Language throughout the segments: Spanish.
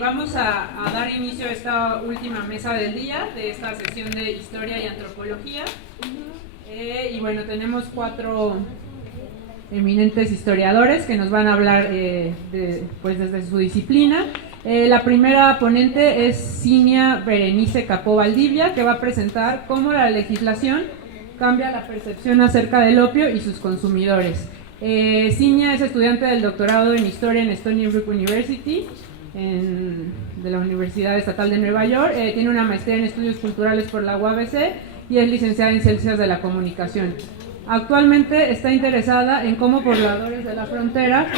vamos a dar inicio a esta última mesa del día de esta sección de Historia y Antropología. Y bueno, tenemos 4 eminentes historiadores que nos van a hablar pues desde su disciplina. La primera ponente es Cinia Berenice Capó Valdivia, que va a presentar cómo la legislación cambia la percepción acerca del opio y sus consumidores. Cinia es estudiante del doctorado en Historia en Stony Brook University, de la Universidad Estatal de Nueva York. Tiene una maestría en Estudios Culturales por la UABC y es licenciada en Ciencias de la Comunicación. Actualmente está interesada en cómo pobladores de la frontera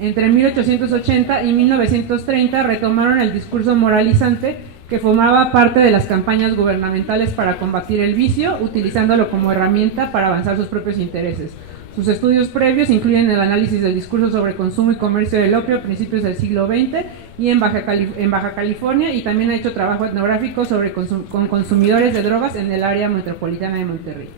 entre 1880 y 1930 retomaron el discurso moralizante que formaba parte de las campañas gubernamentales para combatir el vicio, utilizándolo como herramienta para avanzar sus propios intereses. Sus estudios previos incluyen el análisis del discurso sobre consumo y comercio del opio a principios del siglo XX y en Baja California, y también ha hecho trabajo etnográfico sobre con consumidores de drogas en el área metropolitana de Monterrey.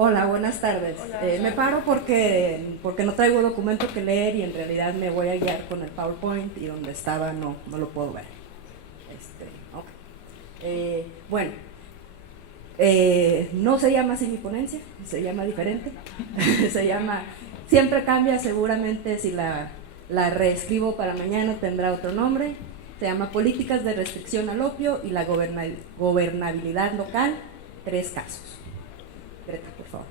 Hola, buenas tardes. Me paro porque no traigo documento que leer y en realidad me voy a guiar con el PowerPoint y donde estaba no lo puedo ver. Bueno, no se llama así mi ponencia, se llama diferente. Se llama, siempre cambia, seguramente si la reescribo para mañana tendrá otro nombre. Se llama Políticas de Restricción al Opio y la Gobernabilidad Local, 3 casos. Greta, por favor.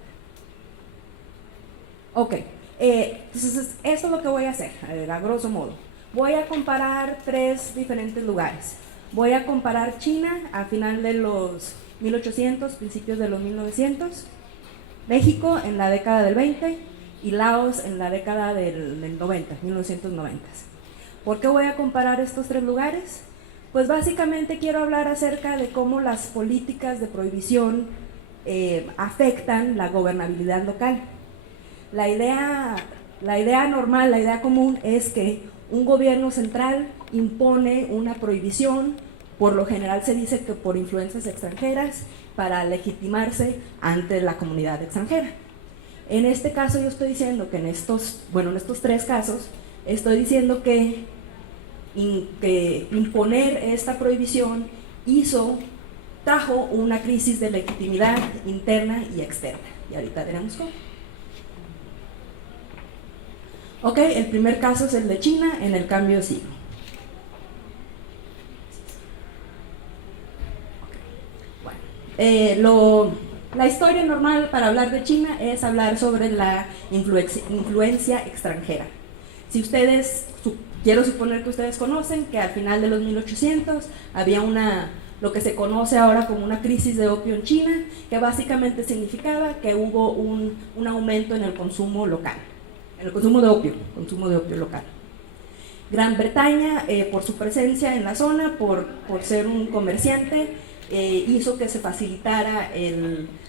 Ok, entonces esto es lo que voy a hacer, a grosso modo. Voy a comparar 3 diferentes lugares. Voy a comparar China a final de los 1800, principios de los 1900, México en la década del 20 y Laos en la década del 90, 1990. ¿Por qué voy a comparar estos 3 lugares? Pues básicamente quiero hablar acerca de cómo las políticas de prohibición afectan la gobernabilidad local. La idea normal, la idea común es que un gobierno central impone una prohibición, por lo general se dice que por influencias extranjeras, para legitimarse ante la comunidad extranjera. En este caso yo estoy diciendo que en estos 3 casos, estoy diciendo que imponer esta prohibición trajo una crisis de legitimidad interna y externa. Y ahorita veremos cómo. Ok, el primer caso es el de China en el cambio de siglo. Bueno, la historia normal para hablar de China es hablar sobre la influencia extranjera. Quiero suponer que ustedes conocen que al final de los 1800 había lo que se conoce ahora como una crisis de opio en China, que básicamente significaba que hubo un aumento en el consumo local, en el consumo de opio local. Gran Bretaña, por su presencia en la zona, por ser un comerciante, hizo que se facilitara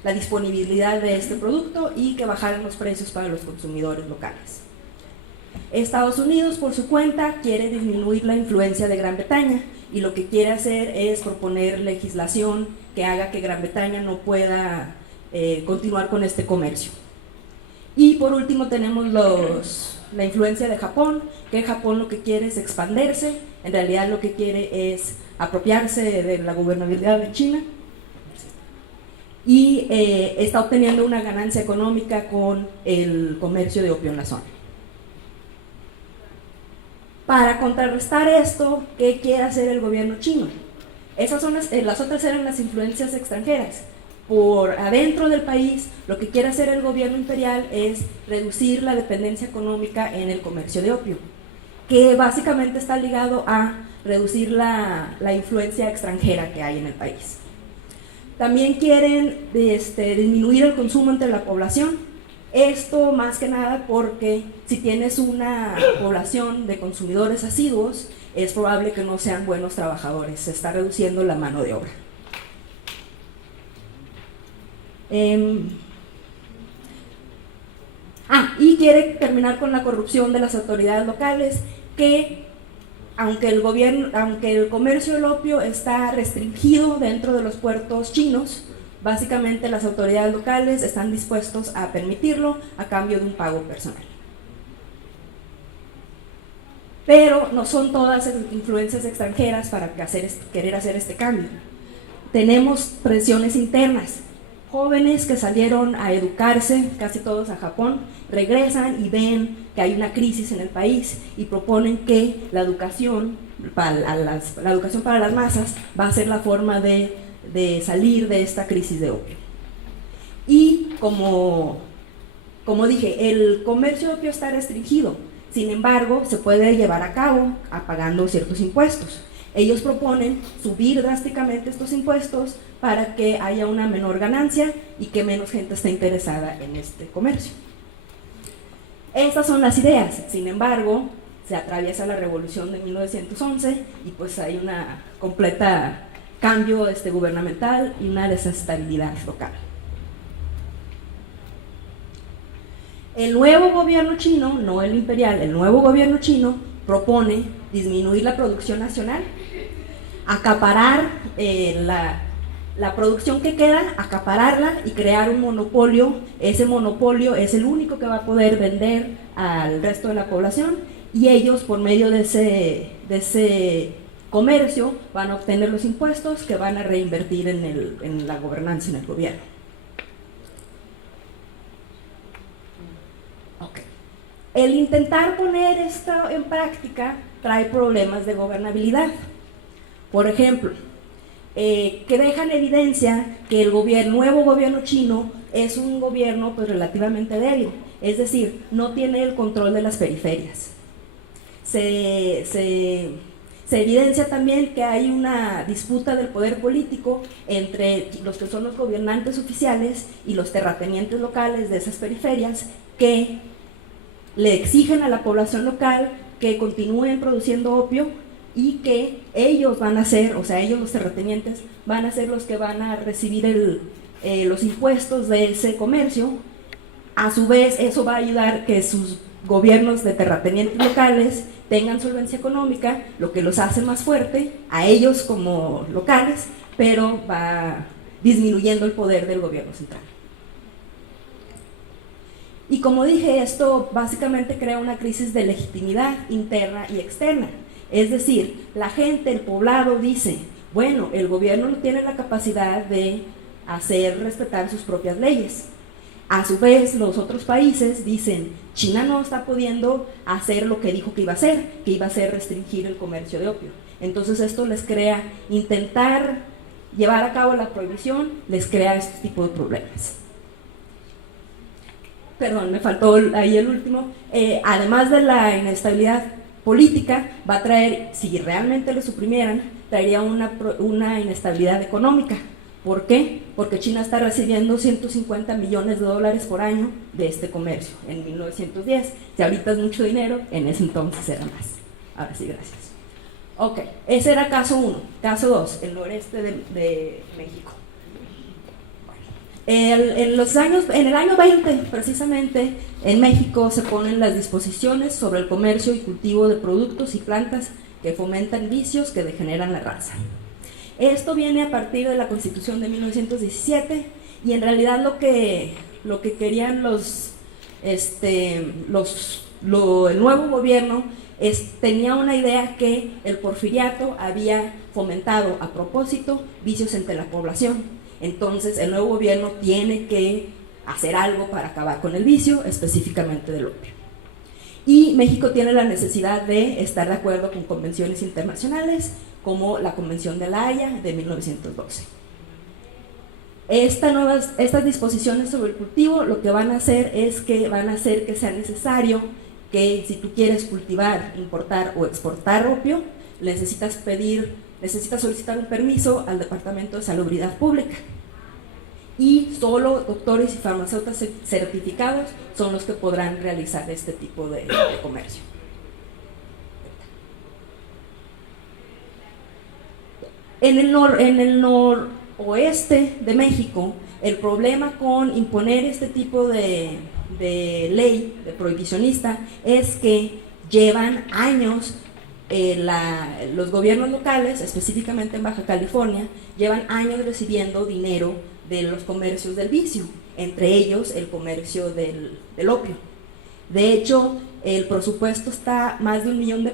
la disponibilidad de este producto y que bajaran los precios para los consumidores locales. Estados Unidos, por su cuenta, quiere disminuir la influencia de Gran Bretaña y lo que quiere hacer es proponer legislación que haga que Gran Bretaña no pueda continuar con este comercio. Y por último tenemos la influencia de Japón, que Japón lo que quiere es expandirse, en realidad lo que quiere es apropiarse de la gobernabilidad de China y está obteniendo una ganancia económica con el comercio de opio en la zona. Para contrarrestar esto, ¿qué quiere hacer el gobierno chino? Esas son las otras eran las influencias extranjeras. Por adentro del país, lo que quiere hacer el gobierno imperial es reducir la dependencia económica en el comercio de opio, que básicamente está ligado a reducir la influencia extranjera que hay en el país. También quieren disminuir el consumo entre la población. Esto más que nada porque si tienes una población de consumidores asiduos, es probable que no sean buenos trabajadores, se está reduciendo la mano de obra. Y quiere terminar con la corrupción de las autoridades locales, que aunque el comercio del opio está restringido dentro de los puertos chinos, básicamente las autoridades locales están dispuestos a permitirlo a cambio de un pago personal. Pero no son todas influencias extranjeras para querer hacer este cambio. Tenemos presiones internas. Jóvenes que salieron a educarse, casi todos a Japón, regresan y ven que hay una crisis en el país y proponen que la educación para las masas va a ser la forma de salir de esta crisis de opio. Y como dije, el comercio de opio está restringido, sin embargo, se puede llevar a cabo pagando ciertos impuestos. Ellos proponen subir drásticamente estos impuestos para que haya una menor ganancia y que menos gente esté interesada en este comercio. Estas son las ideas, sin embargo, se atraviesa la revolución de 1911 y pues hay una completa cambio gubernamental y una desestabilidad local. El nuevo gobierno chino, no el imperial, el nuevo gobierno chino propone disminuir la producción nacional, acaparar la producción que queda, acapararla y crear un monopolio. Ese monopolio es el único que va a poder vender al resto de la población y ellos por medio de ese comercio van a obtener los impuestos que van a reinvertir en la gobernanza, en el gobierno. Okay. El intentar poner esto en práctica trae problemas de gobernabilidad. Por ejemplo, que dejan evidencia que el nuevo gobierno chino es un gobierno pues relativamente débil, es decir, no tiene el control de las periferias. Se evidencia también que hay una disputa del poder político entre los que son los gobernantes oficiales y los terratenientes locales de esas periferias que le exigen a la población local que continúen produciendo opio y que ellos van a ser, o sea, ellos los terratenientes van a ser los que van a recibir los impuestos de ese comercio. A su vez, eso va a ayudar que sus gobiernos de terratenientes locales tengan solvencia económica, lo que los hace más fuerte a ellos como locales, pero va disminuyendo el poder del gobierno central. Y como dije, esto básicamente crea una crisis de legitimidad interna y externa. Es decir, la gente, el poblado dice, bueno, el gobierno no tiene la capacidad de hacer respetar sus propias leyes. A su vez, los otros países dicen, China no está pudiendo hacer lo que dijo que iba a hacer restringir el comercio de opio. Entonces esto les crea, intentar llevar a cabo la prohibición, les crea este tipo de problemas. Perdón, me faltó ahí el último. Además de la inestabilidad política, va a traer, si realmente lo suprimieran, traería una inestabilidad económica. ¿Por qué? Porque China está recibiendo 150 millones de dólares por año de este comercio en 1910. Si ahorita es mucho dinero, en ese entonces era más. Ahora sí, gracias. Ok, ese era caso 1. Caso 2, el noreste de México. En el año 20, precisamente, en México se ponen las disposiciones sobre el comercio y cultivo de productos y plantas que fomentan vicios que degeneran la raza. Esto viene a partir de la Constitución de 1917 y en realidad lo que querían el nuevo gobierno tenía una idea que el porfiriato había fomentado a propósito vicios entre la población. Entonces el nuevo gobierno tiene que hacer algo para acabar con el vicio, específicamente del opio. Y México tiene la necesidad de estar de acuerdo con convenciones internacionales, como la Convención de La Haya de 1912. Estas disposiciones sobre el cultivo lo que van a hacer es que van a hacer que sea necesario que si tú quieres cultivar, importar o exportar opio, necesitas solicitar un permiso al Departamento de Salubridad Pública. Y solo doctores y farmacéuticos certificados son los que podrán realizar este tipo de comercio. En el noroeste de México, el problema con imponer este tipo de ley de prohibicionista es que llevan años los gobiernos locales, específicamente en Baja California, llevan años recibiendo dinero de los comercios del vicio, entre ellos el comercio del opio. De hecho, el presupuesto está más de $1 millón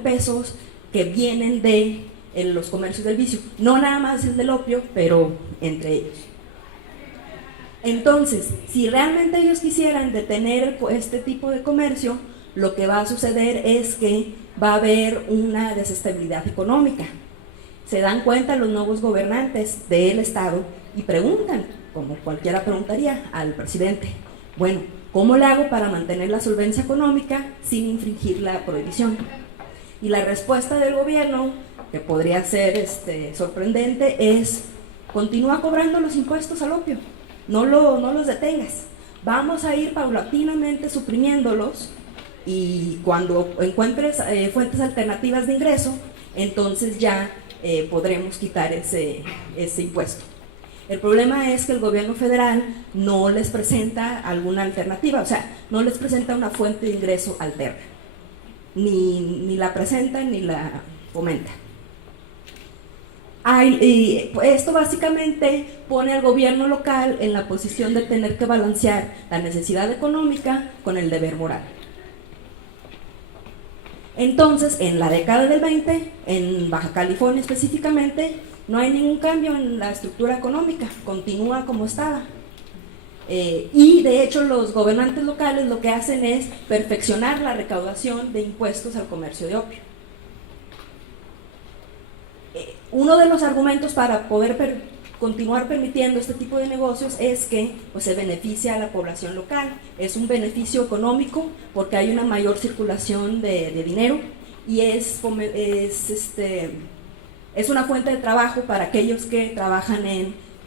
que vienen de los comercios del vicio, no nada más el del opio, pero entre ellos. Entonces, si realmente ellos quisieran detener este tipo de comercio, lo que va a suceder es que va a haber una desestabilidad económica. Se dan cuenta los nuevos gobernantes del estado y preguntan, como cualquiera preguntaría al presidente, bueno, ¿cómo le hago para mantener la solvencia económica sin infringir la prohibición? Y la respuesta del gobierno, que podría ser sorprendente, es: continúa cobrando los impuestos al opio, no los detengas, vamos a ir paulatinamente suprimiéndolos, y cuando encuentres fuentes alternativas de ingreso, entonces ya podremos quitar ese impuesto. El problema es que el gobierno federal no les presenta alguna alternativa, o sea, no les presenta una fuente de ingreso alterna, ni la presenta ni la fomenta. Esto básicamente pone al gobierno local en la posición de tener que balancear la necesidad económica con el deber moral. Entonces, en la década del 20, en Baja California específicamente, no hay ningún cambio en la estructura económica, continúa como estaba. Y de hecho los gobernantes locales lo que hacen es perfeccionar la recaudación de impuestos al comercio de opio. Uno de los argumentos para poder continuar permitiendo este tipo de negocios es que pues, se beneficia a la población local, es un beneficio económico porque hay una mayor circulación de dinero y es una fuente de trabajo para aquellos que trabajan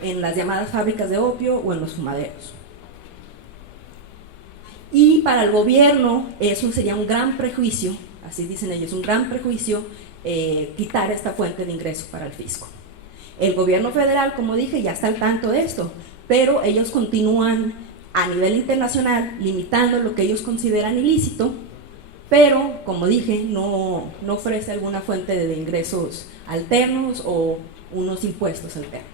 en las llamadas fábricas de opio o en los fumaderos. Y para el gobierno eso sería un gran prejuicio, así dicen ellos, un gran prejuicio quitar esta fuente de ingreso para el fisco. El gobierno federal, como dije, ya está al tanto de esto, pero ellos continúan a nivel internacional limitando lo que ellos consideran ilícito, pero, como dije, no ofrece alguna fuente de ingresos alternos o unos impuestos alternos.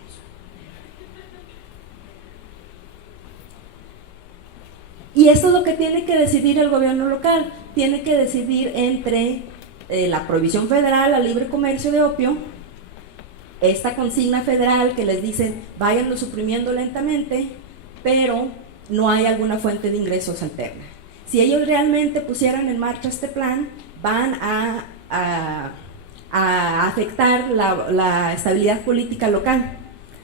Y esto es lo que tiene que decidir el gobierno local, tiene que decidir entre la prohibición federal al libre comercio de opio, esta consigna federal que les dicen váyanlo suprimiendo lentamente, pero no hay alguna fuente de ingresos alterna. Si ellos realmente pusieran en marcha este plan, van a afectar la estabilidad política local.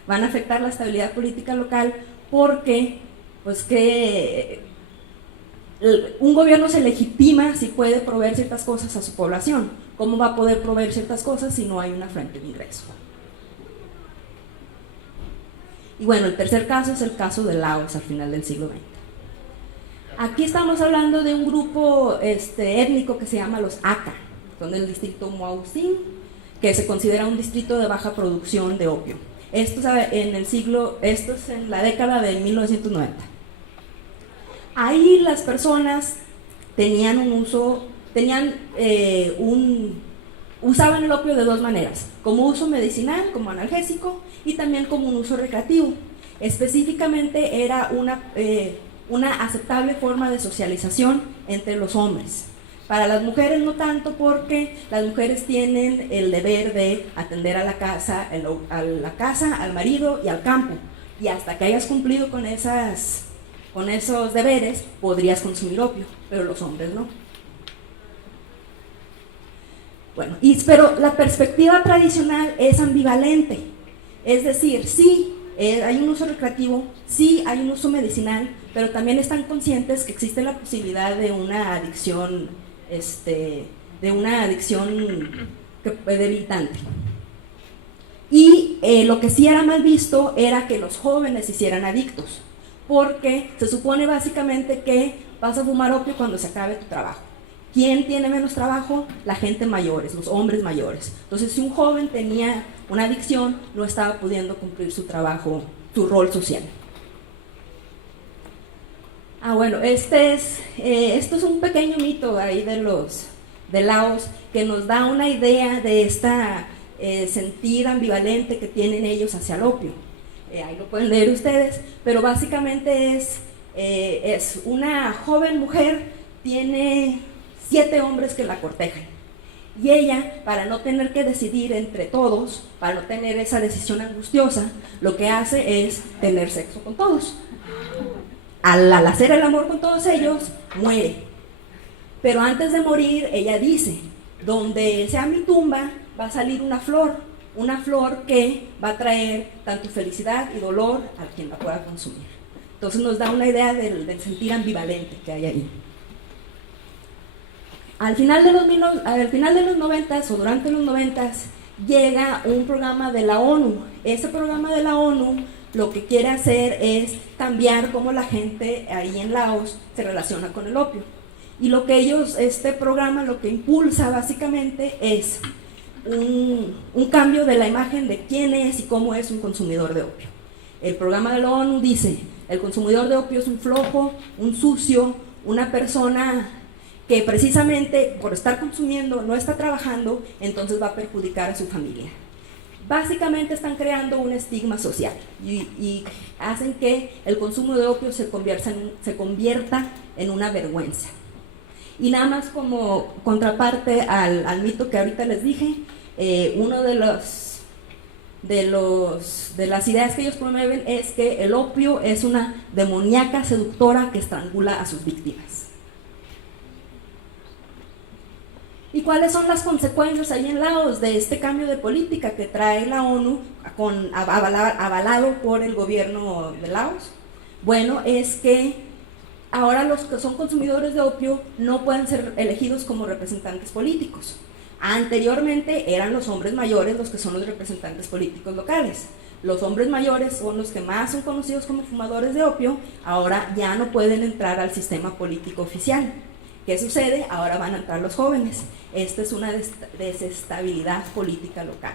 Van a afectar la estabilidad política local porque pues que un gobierno se legitima si puede proveer ciertas cosas a su población. ¿Cómo va a poder proveer ciertas cosas si no hay una fuente de ingreso? Y bueno, el tercer caso es el caso de Laos al final del siglo XX. Aquí estamos hablando de un grupo étnico que se llama los Aka, son del distrito Muausing, que se considera un distrito de baja producción de opio. Esto es en la década de 1990. Ahí las personas usaban el opio de dos maneras, como uso medicinal, como analgésico, y también como un uso recreativo. Específicamente era una aceptable forma de socialización entre los hombres. Para las mujeres no tanto, porque las mujeres tienen el deber de atender a la casa, al marido y al campo, y hasta que hayas cumplido con esos deberes podrías consumir opio, pero los hombres no. Bueno, pero la perspectiva tradicional es ambivalente, es decir, sí hay un uso recreativo, sí hay un uso medicinal, pero también están conscientes que existe la posibilidad de una adicción, debilitante. Y lo que sí era mal visto era que los jóvenes se hicieran adictos, porque se supone básicamente que vas a fumar opio cuando se acabe tu trabajo. ¿Quién tiene menos trabajo? La gente mayores, los hombres mayores. Entonces, si un joven tenía una adicción, no estaba pudiendo cumplir su trabajo, su rol social. Bueno, esto es un pequeño mito ahí de de Laos, que nos da una idea de esta sentir ambivalente que tienen ellos hacia el opio. Ahí lo pueden leer ustedes, pero básicamente es una joven mujer, tiene 7 hombres que la cortejan. Y ella, para no tener que decidir entre todos, para no tener esa decisión angustiosa, lo que hace es tener sexo con todos. Al hacer el amor con todos ellos, muere. Pero antes de morir, ella dice, donde sea mi tumba, va a salir una flor que va a traer tanto felicidad y dolor a quien la pueda consumir. Entonces nos da una idea del sentir ambivalente que hay ahí. Al final de los 90s o durante los 90s llega un programa de la ONU. Ese programa de la ONU lo que quiere hacer es cambiar cómo la gente ahí en Laos se relaciona con el opio. Y lo que este programa lo que impulsa básicamente es un cambio de la imagen de quién es y cómo es un consumidor de opio. El programa de la ONU dice, el consumidor de opio es un flojo, un sucio, una persona que precisamente por estar consumiendo no está trabajando, entonces va a perjudicar a su familia. Básicamente están creando un estigma social y hacen que el consumo de opio se convierta en una vergüenza. Y nada más como contraparte al mito que ahorita les dije, uno de las ideas que ellos promueven es que el opio es una demoníaca seductora que estrangula a sus víctimas. ¿Y cuáles son las consecuencias ahí en Laos de este cambio de política que trae la ONU avalado por el gobierno de Laos? Bueno, es que ahora los que son consumidores de opio no pueden ser elegidos como representantes políticos. Anteriormente eran los hombres mayores los que son los representantes políticos locales. Los hombres mayores son los que más son conocidos como fumadores de opio, ahora ya no pueden entrar al sistema político oficial. ¿Qué sucede? Ahora van a entrar los jóvenes. Esta es una desestabilidad política local.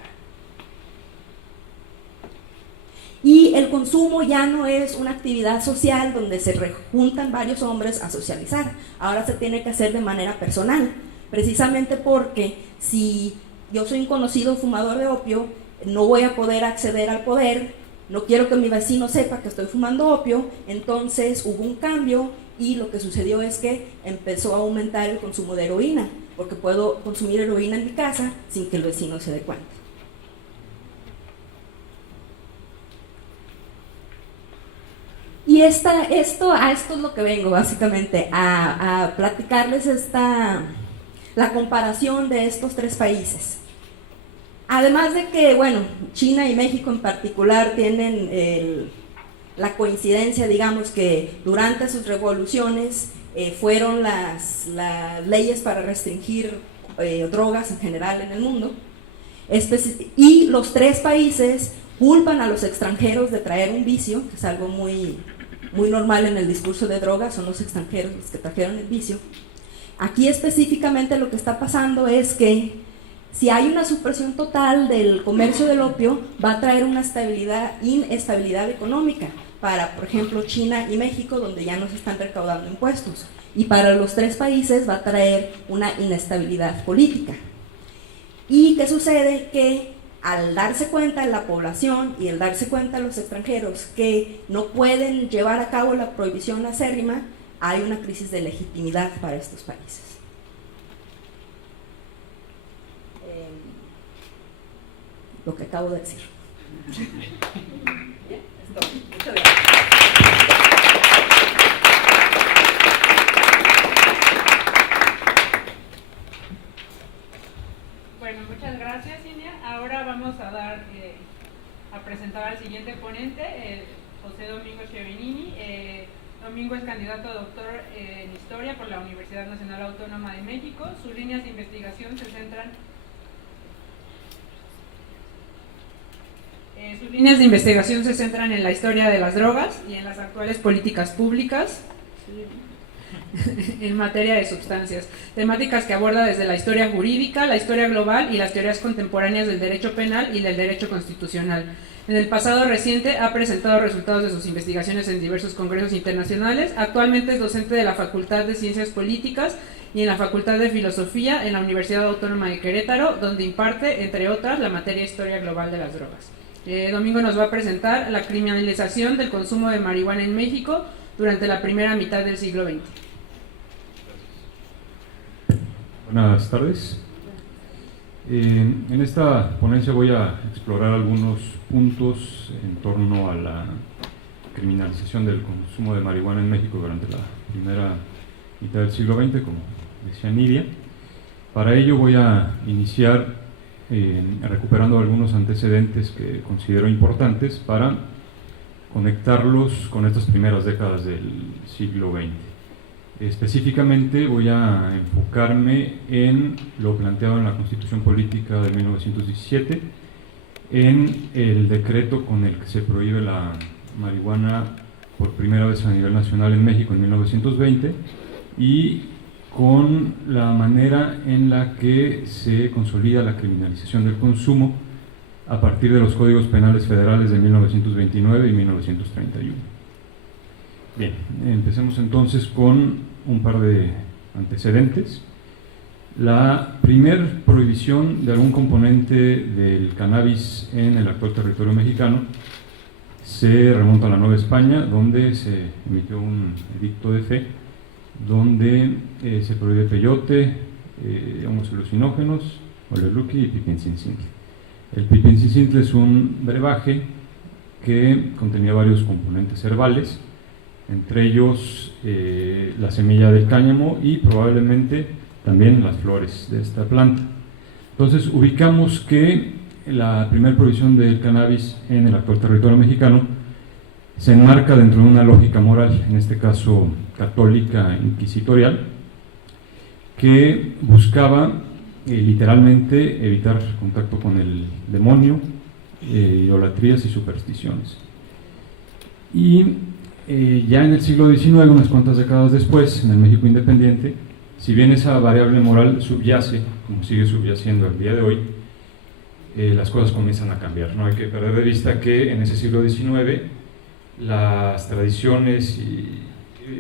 Y el consumo ya no es una actividad social donde se juntan varios hombres a socializar. Ahora se tiene que hacer de manera personal, precisamente porque si yo soy un conocido fumador de opio, no voy a poder acceder al poder, no quiero que mi vecino sepa que estoy fumando opio, entonces hubo un cambio y lo que sucedió es que empezó a aumentar el consumo de heroína, porque puedo consumir heroína en mi casa sin que el vecino se dé cuenta. Y esto es lo que vengo básicamente, a platicarles la comparación de estos 3 países. Además de que, bueno, China y México en particular tienen la coincidencia, digamos, que durante sus revoluciones fueron las leyes para restringir drogas en general en el mundo, y los 3 países culpan a los extranjeros de traer un vicio, que es algo muy normal en el discurso de drogas, son los extranjeros los que trajeron el vicio. Aquí específicamente lo que está pasando es que si hay una supresión total del comercio del opio, va a traer una inestabilidad económica para, por ejemplo, China y México, donde ya no se están recaudando impuestos. Y para los 3 países va a traer una inestabilidad política. ¿Y qué sucede? Que al darse cuenta la población y al darse cuenta los extranjeros que no pueden llevar a cabo la prohibición acérrima, hay una crisis de legitimidad para estos países. Lo que acabo de decir. Muchas gracias. Bueno, muchas gracias, Inia. Ahora vamos a presentar al siguiente ponente, José Domingo Schevenini. Domingo es candidato a doctor en Historia por la Universidad Nacional Autónoma de México. Sus líneas de investigación se centran en la historia de las drogas y en las actuales políticas públicas en materia de sustancias, temáticas que aborda desde la historia jurídica, la historia global y las teorías contemporáneas del derecho penal y del derecho constitucional. En el pasado reciente ha presentado resultados de sus investigaciones en diversos congresos internacionales. Actualmente es docente de la Facultad de Ciencias Políticas y en la Facultad de Filosofía en la Universidad Autónoma de Querétaro, donde imparte, entre otras, la materia Historia Global de las Drogas. Domingo nos va a presentar la criminalización del consumo de marihuana en México durante la primera mitad del siglo XX. Buenas tardes. En esta ponencia voy a explorar algunos puntos en torno a la criminalización del consumo de marihuana en México durante la primera mitad del siglo XX, como decía Nidia. Para ello voy a iniciar recuperando algunos antecedentes que considero importantes para conectarlos con estas primeras décadas del siglo XX. Específicamente voy a enfocarme en lo planteado en la Constitución Política de 1917, en el decreto con el que se prohíbe la marihuana por primera vez a nivel nacional en México en 1920 y con la manera en la que se consolida la criminalización del consumo a partir de los códigos penales federales de 1929 y 1931. Bien, empecemos entonces con un par de antecedentes. La primer prohibición de algún componente del cannabis en el actual territorio mexicano se remonta a la Nueva España, donde se emitió un edicto de fe donde se prohíbe peyote, hongos alucinógenos, oleluqui y pipincíncintle. El pipincíncintle es un brebaje que contenía varios componentes herbales, entre ellos la semilla del cáñamo y probablemente también las flores de esta planta. Entonces ubicamos que la primera prohibición del cannabis en el actual territorio mexicano se enmarca dentro de una lógica moral, en este caso católica inquisitorial, que buscaba literalmente evitar contacto con el demonio, idolatrías y supersticiones. Y ya en el siglo XIX, unas cuantas décadas después, en el México independiente, si bien esa variable moral subyace, como sigue subyaciendo al día de hoy, las cosas comienzan a cambiar. No hay que perder de vista que en ese siglo XIX las tradiciones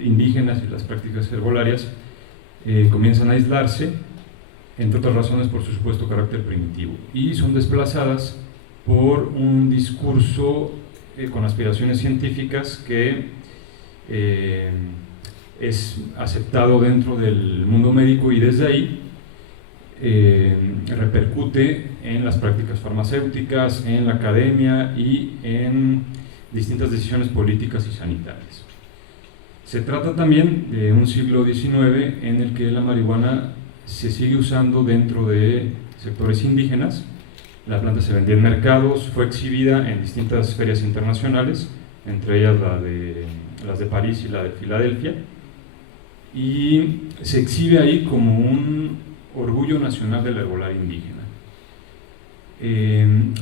indígenas y las prácticas herbolarias comienzan a aislarse, entre otras razones por su supuesto carácter primitivo, y son desplazadas por un discurso con aspiraciones científicas que es aceptado dentro del mundo médico y desde ahí repercute en las prácticas farmacéuticas, en la academia y en distintas decisiones políticas y sanitarias. Se trata también de un siglo XIX en el que la marihuana se sigue usando dentro de sectores indígenas. La planta se vendía en mercados, fue exhibida en distintas ferias internacionales, entre ellas las de París y la de Filadelfia, y se exhibe ahí como un orgullo nacional de la herbolaria indígena.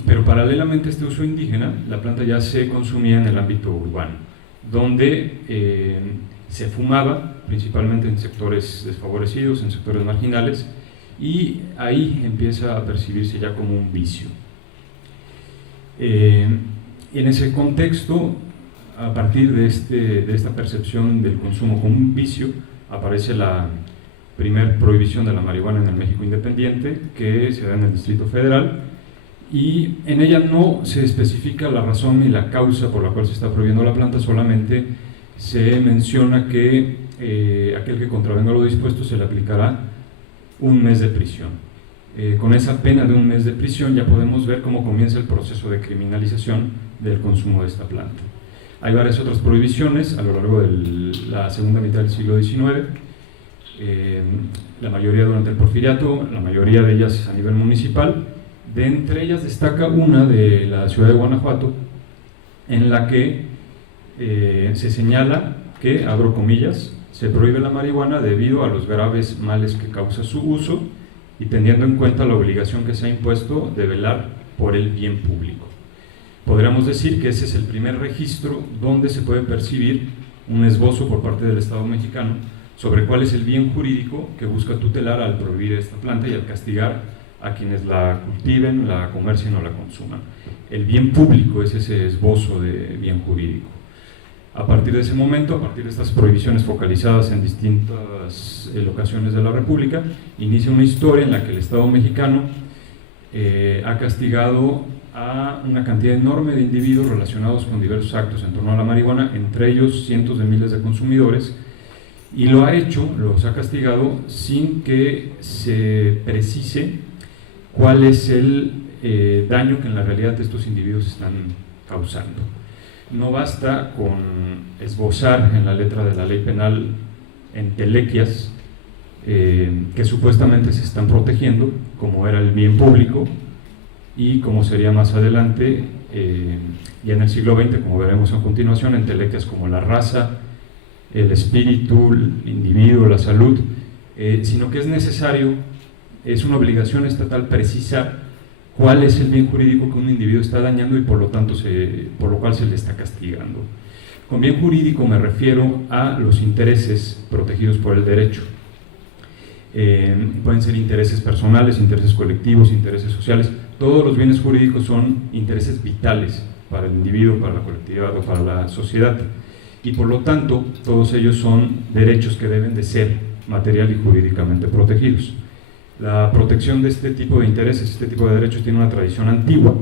Pero paralelamente a este uso indígena, la planta ya se consumía en el ámbito urbano, donde se fumaba principalmente en sectores desfavorecidos, en sectores marginales, y ahí empieza a percibirse ya como un vicio. En ese contexto, a partir de esta percepción del consumo como un vicio, aparece la primer prohibición de la marihuana en el México independiente, que se da en el Distrito Federal, y en ella no se especifica la razón ni la causa por la cual se está prohibiendo la planta, solamente se menciona que aquel que contravenga lo dispuesto se le aplicará un mes de prisión. Con esa pena de un mes de prisión ya podemos ver cómo comienza el proceso de criminalización del consumo de esta planta. Hay varias otras prohibiciones a lo largo de la segunda mitad del siglo XIX, la mayoría durante el Porfiriato, la mayoría de ellas a nivel municipal. De entre ellas destaca una de la ciudad de Guanajuato, en la que se señala que, abro comillas, se prohíbe la marihuana debido a los graves males que causa su uso y teniendo en cuenta la obligación que se ha impuesto de velar por el bien público. Podríamos decir que ese es el primer registro donde se puede percibir un esbozo por parte del Estado mexicano sobre cuál es el bien jurídico que busca tutelar al prohibir esta planta y al castigar a quienes la cultiven, la comercien o la consuman. El bien público es ese esbozo de bien jurídico. A partir de ese momento, a partir de estas prohibiciones focalizadas en distintas locaciones de la República, inicia una historia en la que el Estado mexicano ha castigado a una cantidad enorme de individuos relacionados con diversos actos en torno a la marihuana, entre ellos cientos de miles de consumidores, y lo ha hecho, los ha castigado sin que se precise cuál es el daño que en la realidad estos individuos están causando. No basta con esbozar en la letra de la ley penal entelequias que supuestamente se están protegiendo, como era el bien público y como sería más adelante, y en el siglo XX, como veremos a continuación, entelequias como la raza, el espíritu, el individuo, la salud, sino que es necesario, es una obligación estatal precisar cuál es el bien jurídico que un individuo está dañando y por lo tanto por lo cual se le está castigando. Con bien jurídico me refiero a los intereses protegidos por el derecho. Pueden ser intereses personales, intereses colectivos, intereses sociales. Todos los bienes jurídicos son intereses vitales para el individuo, para la colectividad o para la sociedad, y por lo tanto todos ellos son derechos que deben de ser material y jurídicamente protegidos. La protección de este tipo de intereses, este tipo de derechos, tiene una tradición antigua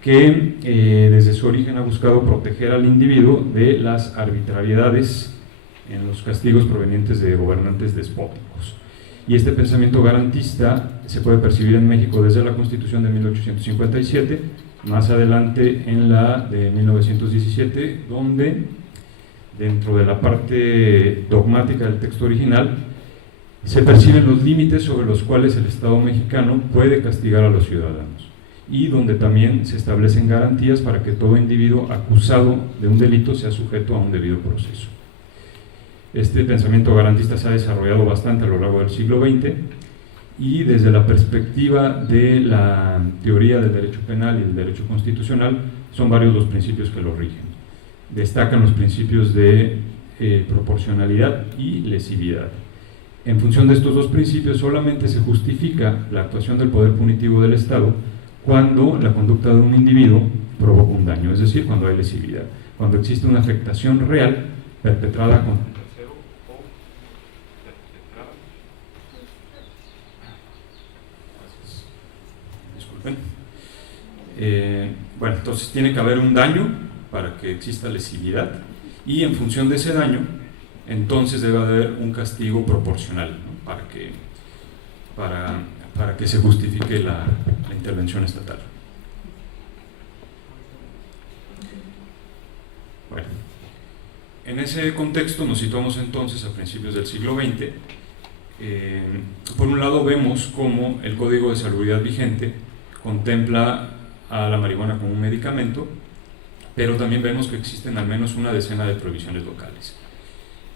que desde su origen ha buscado proteger al individuo de las arbitrariedades en los castigos provenientes de gobernantes despóticos. Y este pensamiento garantista se puede percibir en México desde la Constitución de 1857, más adelante en la de 1917, donde dentro de la parte dogmática del texto original se perciben los límites sobre los cuales el Estado mexicano puede castigar a los ciudadanos, y donde también se establecen garantías para que todo individuo acusado de un delito sea sujeto a un debido proceso. Este pensamiento garantista se ha desarrollado bastante a lo largo del siglo XX, y desde la perspectiva de la teoría del derecho penal y del derecho constitucional son varios los principios que lo rigen. Destacan los principios de proporcionalidad y lesividad. En función de estos dos principios solamente se justifica la actuación del poder punitivo del Estado cuando la conducta de un individuo provoca un daño, es decir, cuando hay lesividad, cuando existe una afectación real perpetrada con un tercero o perpetrada. Disculpen. Bueno, entonces tiene que haber un daño para que exista lesividad, y en función de ese daño entonces debe haber un castigo proporcional, ¿no? para que se justifique la intervención estatal. Bueno, en ese contexto nos situamos entonces a principios del siglo XX. Por un lado vemos cómo el Código de Salubridad vigente contempla a la marihuana como un medicamento, pero también vemos que existen al menos una decena de prohibiciones locales.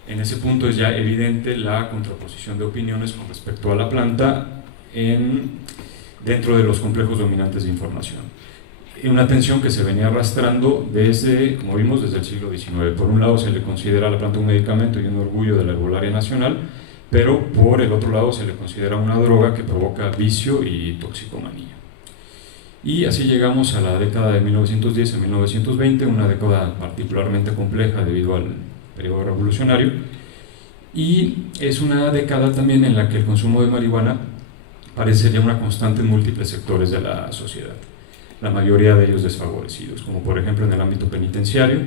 En ese punto es ya evidente la contraposición de opiniones con respecto a la planta dentro de los complejos dominantes de información. Y una tensión que se venía arrastrando desde, como vimos, desde el siglo XIX. Por un lado se le considera a la planta un medicamento y un orgullo de la herbolaria nacional, pero por el otro lado se le considera una droga que provoca vicio y toxicomanía. Y así llegamos a la década de 1910 a 1920, una década particularmente compleja debido al periodo revolucionario, y es una década también en la que el consumo de marihuana parece ya una constante en múltiples sectores de la sociedad, la mayoría de ellos desfavorecidos, como por ejemplo en el ámbito penitenciario,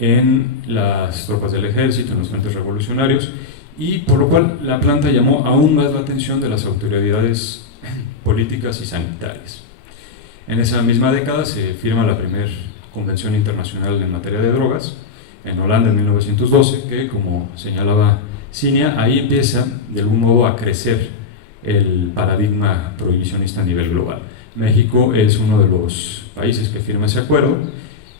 en las tropas del ejército, en los frentes revolucionarios, y por lo cual la planta llamó aún más la atención de las autoridades políticas y sanitarias. En esa misma década se firma la primera Convención Internacional en materia de drogas, en Holanda en 1912, que, como señalaba Cinia, ahí empieza de algún modo a crecer el paradigma prohibicionista a nivel global. México es uno de los países que firma ese acuerdo,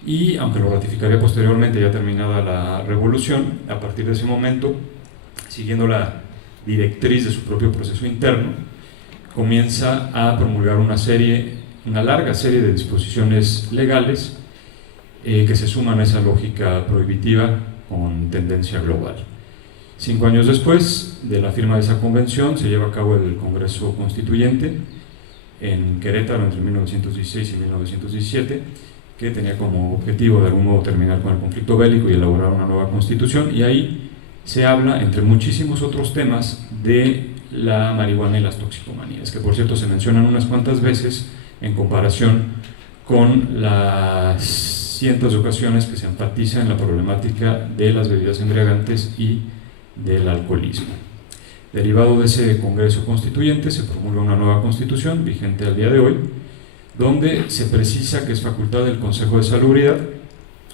y aunque lo ratificaría posteriormente, ya terminada la revolución, a partir de ese momento, siguiendo la directriz de su propio proceso interno, comienza a promulgar una larga serie de disposiciones legales que se suman a esa lógica prohibitiva con tendencia global. 5 años después de la firma de esa convención se lleva a cabo el Congreso Constituyente en Querétaro entre 1916 y 1917, que tenía como objetivo de algún modo terminar con el conflicto bélico y elaborar una nueva constitución, y ahí se habla, entre muchísimos otros temas, de la marihuana y las toxicomanías, que por cierto se mencionan unas cuantas veces en comparación con las cientos de ocasiones que se enfatiza en la problemática de las bebidas embriagantes y del alcoholismo. Derivado de ese Congreso Constituyente se promulga una nueva Constitución, vigente al día de hoy, donde se precisa que es facultad del Consejo de Salubridad,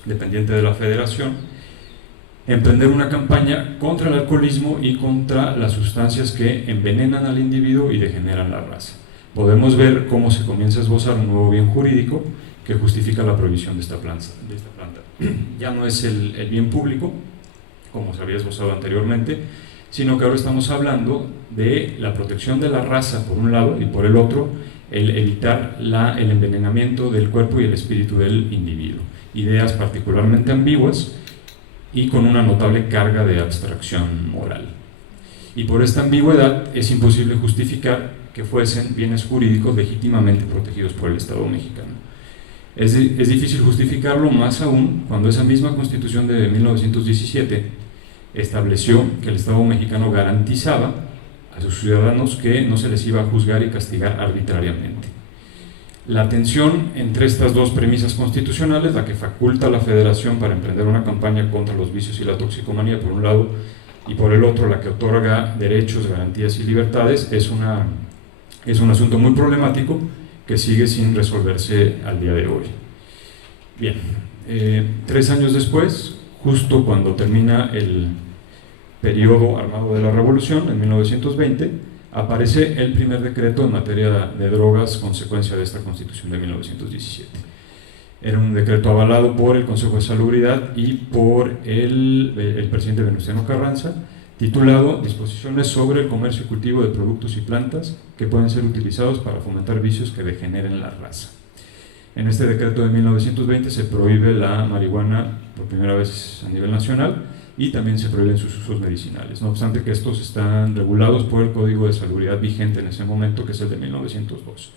dependiente de la Federación, emprender una campaña contra el alcoholismo y contra las sustancias que envenenan al individuo y degeneran la raza. Podemos ver cómo se comienza a esbozar un nuevo bien jurídico que justifica la prohibición de esta planta. Ya no es el bien público, como se había esbozado anteriormente, sino que ahora estamos hablando de la protección de la raza por un lado y por el otro el evitar el envenenamiento del cuerpo y el espíritu del individuo. Ideas particularmente ambiguas y con una notable carga de abstracción moral. Y por esta ambigüedad es imposible justificar que fuesen bienes jurídicos legítimamente protegidos por el Estado mexicano. Es difícil justificarlo, más aún cuando esa misma Constitución de 1917 estableció que el Estado mexicano garantizaba a sus ciudadanos que no se les iba a juzgar y castigar arbitrariamente. La tensión entre estas dos premisas constitucionales, la que faculta a la Federación para emprender una campaña contra los vicios y la toxicomanía por un lado, y por el otro la que otorga derechos, garantías y libertades, es un asunto muy problemático que sigue sin resolverse al día de hoy. Bien, 3 años después, justo cuando termina el periodo armado de la Revolución, en 1920, aparece el primer decreto en materia de drogas, consecuencia de esta Constitución de 1917. Era un decreto avalado por el Consejo de Salubridad y por el presidente Venustiano Carranza, titulado Disposiciones sobre el comercio y cultivo de productos y plantas que pueden ser utilizados para fomentar vicios que degeneren la raza. En este decreto de 1920 se prohíbe la marihuana por primera vez a nivel nacional y también se prohíben sus usos medicinales, no obstante que estos están regulados por el Código de Salubridad vigente en ese momento, que es el de 1902.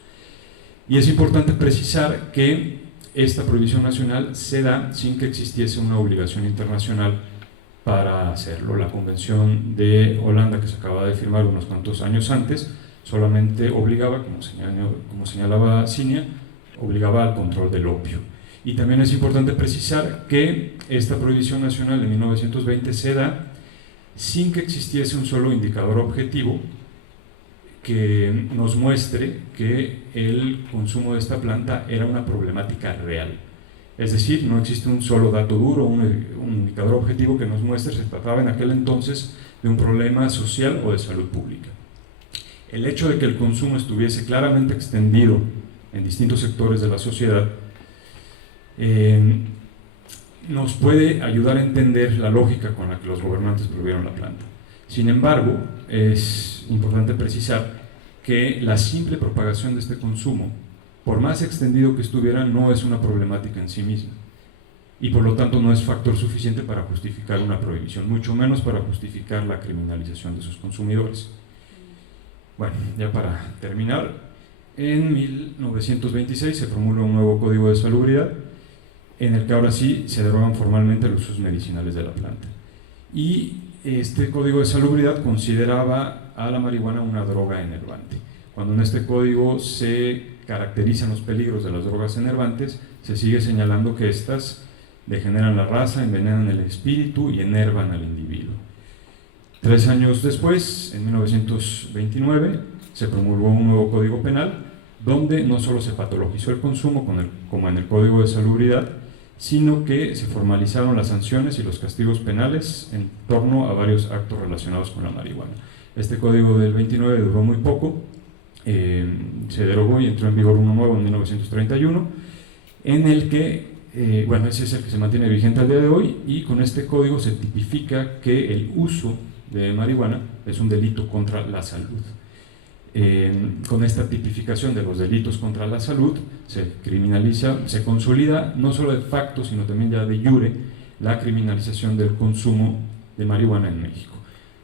Y es importante precisar que esta prohibición nacional se da sin que existiese una obligación internacional para hacerlo. La Convención de Holanda, que se acaba de firmar unos cuantos años antes, solamente obligaba, como señalaba Cinia, obligaba al control del opio. Y también es importante precisar que esta prohibición nacional de 1920 se da sin que existiese un solo indicador objetivo que nos muestre que el consumo de esta planta era una problemática real. Es decir, no existe un solo dato duro, un indicador objetivo que nos muestre si se trataba en aquel entonces de un problema social o de salud pública. El hecho de que el consumo estuviese claramente extendido en distintos sectores de la sociedad nos puede ayudar a entender la lógica con la que los gobernantes prohibieron la planta. Sin embargo, es importante precisar que la simple propagación de este consumo, por más extendido que estuviera, no es una problemática en sí misma y por lo tanto no es factor suficiente para justificar una prohibición, mucho menos para justificar la criminalización de sus consumidores. Bueno, ya para terminar, en 1926 se promulga un nuevo Código de Salubridad en el que ahora sí se derogan formalmente los usos medicinales de la planta. Y este Código de Salubridad consideraba a la marihuana una droga enervante. Cuando en este código se caracterizan los peligros de las drogas enervantes, se sigue señalando que éstas degeneran la raza, envenenan el espíritu y enervan al individuo. 3 años después, en 1929, se promulgó un nuevo Código Penal, donde no solo se patologizó el consumo como en el Código de Salubridad, sino que se formalizaron las sanciones y los castigos penales en torno a varios actos relacionados con la marihuana. Este código del 29 duró muy poco, se derogó y entró en vigor uno nuevo en 1931, en el que, ese es el que se mantiene vigente al día de hoy, y con este código se tipifica que el uso de marihuana es un delito contra la salud. Con esta tipificación de los delitos contra la salud se criminaliza, se consolida no solo de facto sino también ya de iure la criminalización del consumo de marihuana en México.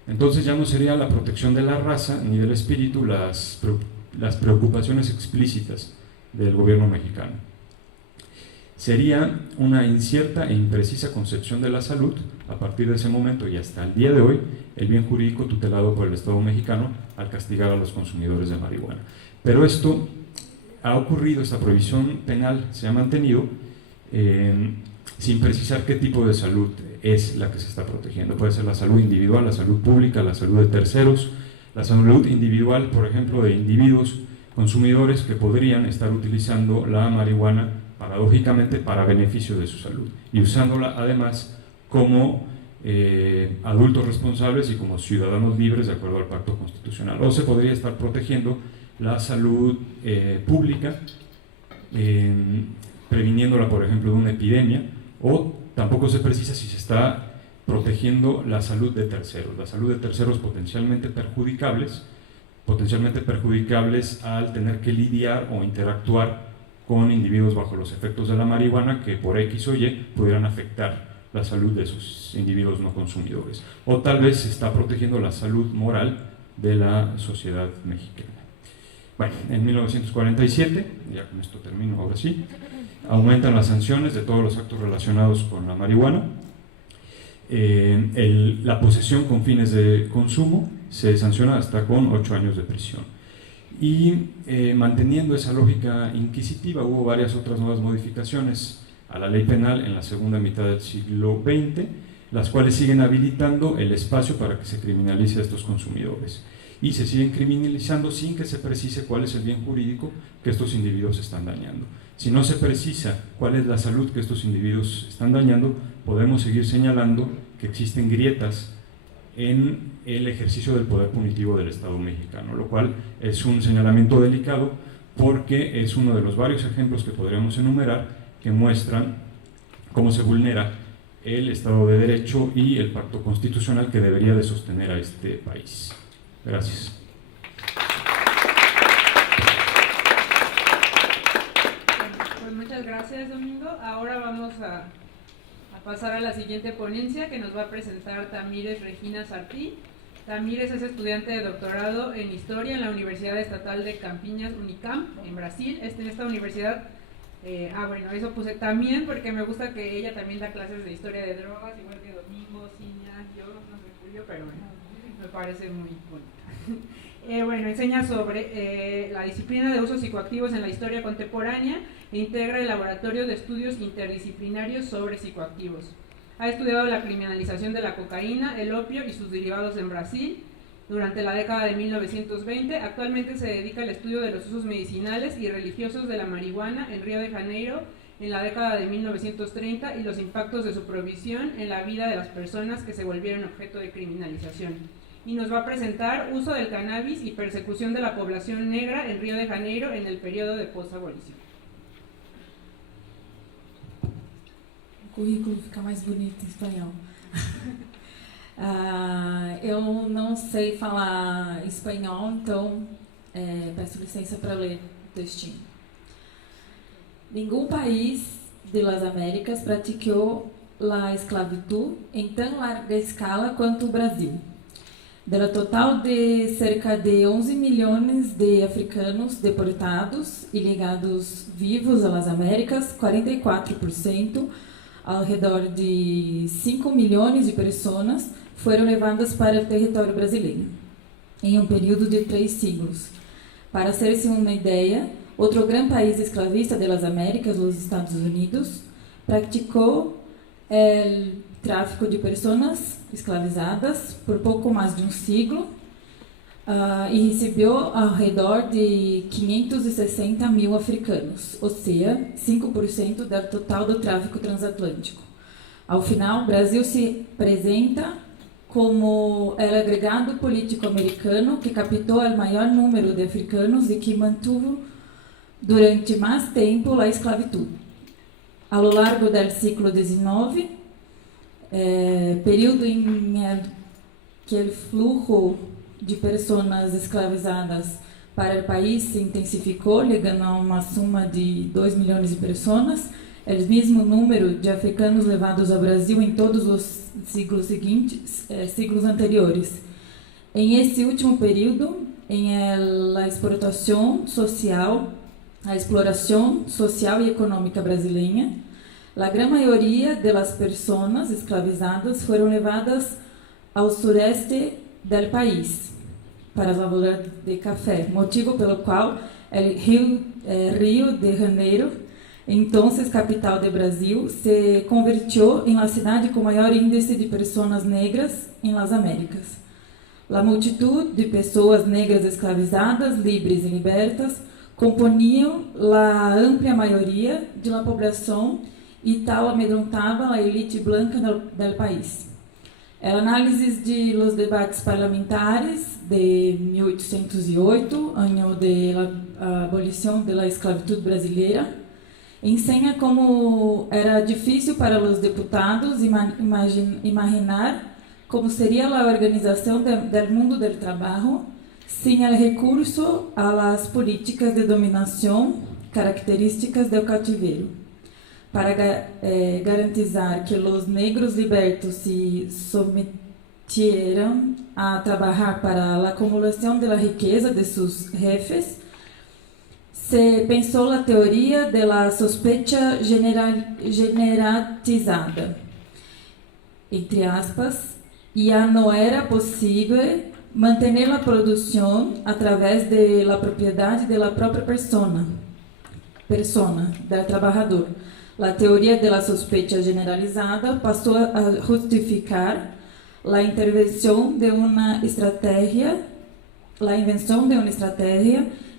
Entonces ya no sería la protección de la raza ni del espíritu las preocupaciones explícitas del gobierno mexicano. Sería una incierta e imprecisa concepción de la salud, a partir de ese momento y hasta el día de hoy, el bien jurídico tutelado por el Estado mexicano al castigar a los consumidores de marihuana. Pero esto ha ocurrido, esta prohibición penal se ha mantenido sin precisar qué tipo de salud es la que se está protegiendo. Puede ser la salud individual, la salud pública, la salud de terceros, la salud individual, por ejemplo, de individuos consumidores que podrían estar utilizando la marihuana paradójicamente para beneficio de su salud y usándola además como adultos responsables y como ciudadanos libres de acuerdo al pacto constitucional. O se podría estar protegiendo la salud pública, previniéndola, por ejemplo, de una epidemia, o tampoco se precisa si se está protegiendo la salud de terceros potencialmente perjudicables al tener que lidiar o interactuar con individuos bajo los efectos de la marihuana que por X o Y pudieran afectar la salud de esos individuos no consumidores. O tal vez se está protegiendo la salud moral de la sociedad mexicana. Bueno, en 1947, ya con esto termino ahora sí, aumentan las sanciones de todos los actos relacionados con la marihuana. La posesión con fines de consumo se sanciona hasta con 8 años de prisión. Y manteniendo esa lógica inquisitiva, hubo varias otras nuevas modificaciones a la ley penal en la segunda mitad del siglo XX, las cuales siguen habilitando el espacio para que se criminalice a estos consumidores. Y se siguen criminalizando sin que se precise cuál es el bien jurídico que estos individuos están dañando. Si no se precisa cuál es la salud que estos individuos están dañando, podemos seguir señalando que existen grietas en el ejercicio del poder punitivo del Estado mexicano, lo cual es un señalamiento delicado porque es uno de los varios ejemplos que podríamos enumerar que muestran cómo se vulnera el Estado de Derecho y el pacto constitucional que debería de sostener a este país. Gracias. Pues muchas gracias, Domingo. Ahora vamos a pasar a la siguiente ponencia que nos va a presentar Tamires Regina Sartí. Tamires es estudiante de doctorado en Historia en la Universidad Estatal de Campinas, Unicamp, en Brasil. En esta universidad, bueno, eso puse también porque me gusta que ella también da clases de Historia de Drogas, igual que Domingo, Ciña, yo, no sé, Julio, pero bueno, me parece muy bonita. Bueno, enseña sobre la disciplina de usos psicoactivos en la historia contemporánea e integra el laboratorio de estudios interdisciplinarios sobre psicoactivos. Ha estudiado la criminalización de la cocaína, el opio y sus derivados en Brasil durante la década de 1920. Actualmente se dedica al estudio de los usos medicinales y religiosos de la marihuana en Río de Janeiro en la década de 1930 y los impactos de su prohibición en la vida de las personas que se volvieron objeto de criminalización. Y nos va a presentar uso del cannabis y persecución de la población negra en Río de Janeiro en el periodo de pós-abolición. O currículo fica mais bonito em espanhol. Eu não sei falar espanhol, então peço licença para ler o textinho. Ningún país de las Américas praticou a esclavitud em tão larga escala quanto o Brasil. Del total de cerca de 11 milhões de africanos deportados e ligados vivos às Américas, 44%, ao redor de 5 milhões de pessoas, foram levadas para o território brasileiro, em um período de 3 siglos. Para hacer-se uma ideia, outro grande país esclavista das Américas, os Estados Unidos, praticou o tráfico de pessoas escravizadas por pouco mais de um siglo e recebeu ao redor de 560 mil africanos, ou seja, 5% do total do tráfico transatlântico. Ao final, o Brasil se apresenta como o agregado político americano que captou o maior número de africanos e que mantuvo durante mais tempo a esclavitud. A lo largo do século XIX, período em que o fluxo de pessoas escravizadas para o país se intensificou, chegando a uma soma de 2 milhões de pessoas, o mesmo número de africanos levados ao Brasil em todos os siglos seguintes, siglos anteriores. Em esse último período, em a exploração social e econômica brasileira, La gran mayoría de las personas esclavizadas fueron levadas ao sureste del país para laborar de café, motivo pelo qual Rio de Janeiro, entonces capital do Brasil, se convirtió en la cidade com maior índice de pessoas negras em las Américas. La multitud de pessoas negras esclavizadas, livres e libertas, componiam la amplia maioria de la poblação e tal amedrontava a elite blanca del país. El análisis de los debates parlamentares de 1808, ano de la abolição de la esclavitud brasileira, ensina como era difícil para os deputados imaginar como seria a organização do mundo do trabalho sem o recurso a las políticas de dominação características do cativeiro. Para garantizar que os negros libertos se sometieran a trabalhar para a acumulação da riqueza de seus jefes, se pensou a teoria da sospecha generalizada, entre aspas, ya no era possível manter a produção através da propriedade da própria persona do trabalhador. A teoria da sospecha generalizada passou a justificar a invenção de uma estratégia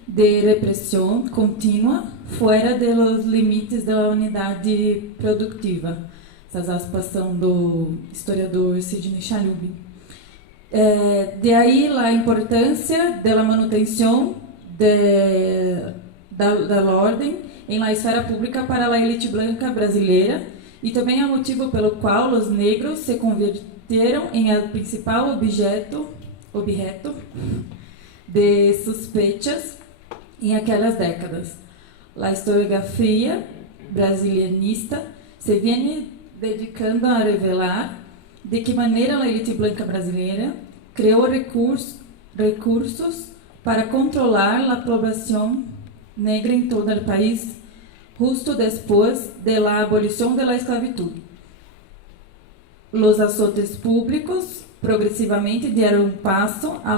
de repressão contínua fora dos limites da unidade produtiva. Essas aspas são do historiador Sidney Chalhoub. De aí a importância da manutenção da ordem em la esfera pública para a elite branca brasileira e também é o motivo pelo qual os negros se converteram em el principal objeto de suspeitas em aquelas décadas. A historiografia brasilianista se vem dedicando a revelar de que maneira a elite branca brasileira criou recursos para controlar a população negra em todo o país, justo depois da abolição da esclavitud. Os azotes públicos progressivamente deram passo a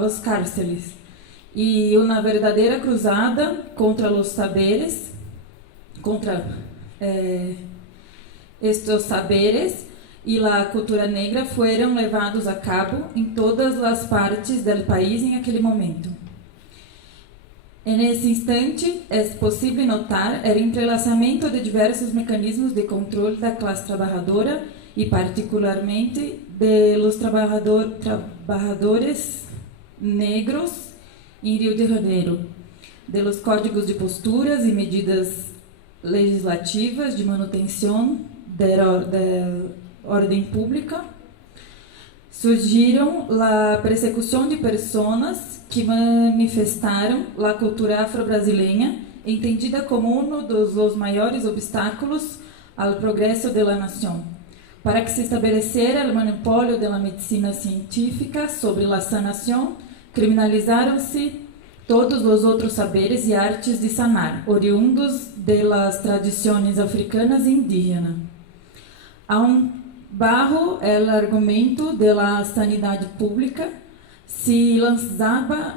los cárceles e uma verdadeira cruzada contra os saberes, estes saberes e a cultura negra foram levados a cabo em todas as partes do país em aquele momento. Nesse instante, é possível notar o entrelaçamento de diversos mecanismos de controle da classe trabalhadora e, particularmente, de los trabalhadores negros em Rio de Janeiro, de los códigos de posturas e medidas legislativas de manutenção da ordem pública. Surgiram a persecução de pessoas que manifestaram a cultura afro-brasileira, entendida como um dos maiores obstáculos ao progresso da nação. Para que se estabelecera o monopólio da medicina científica sobre a sanação, criminalizaram-se todos os outros saberes e artes de sanar, oriundos das tradições africanas e indígenas. Bajo el argumento da sanidade pública, se lançava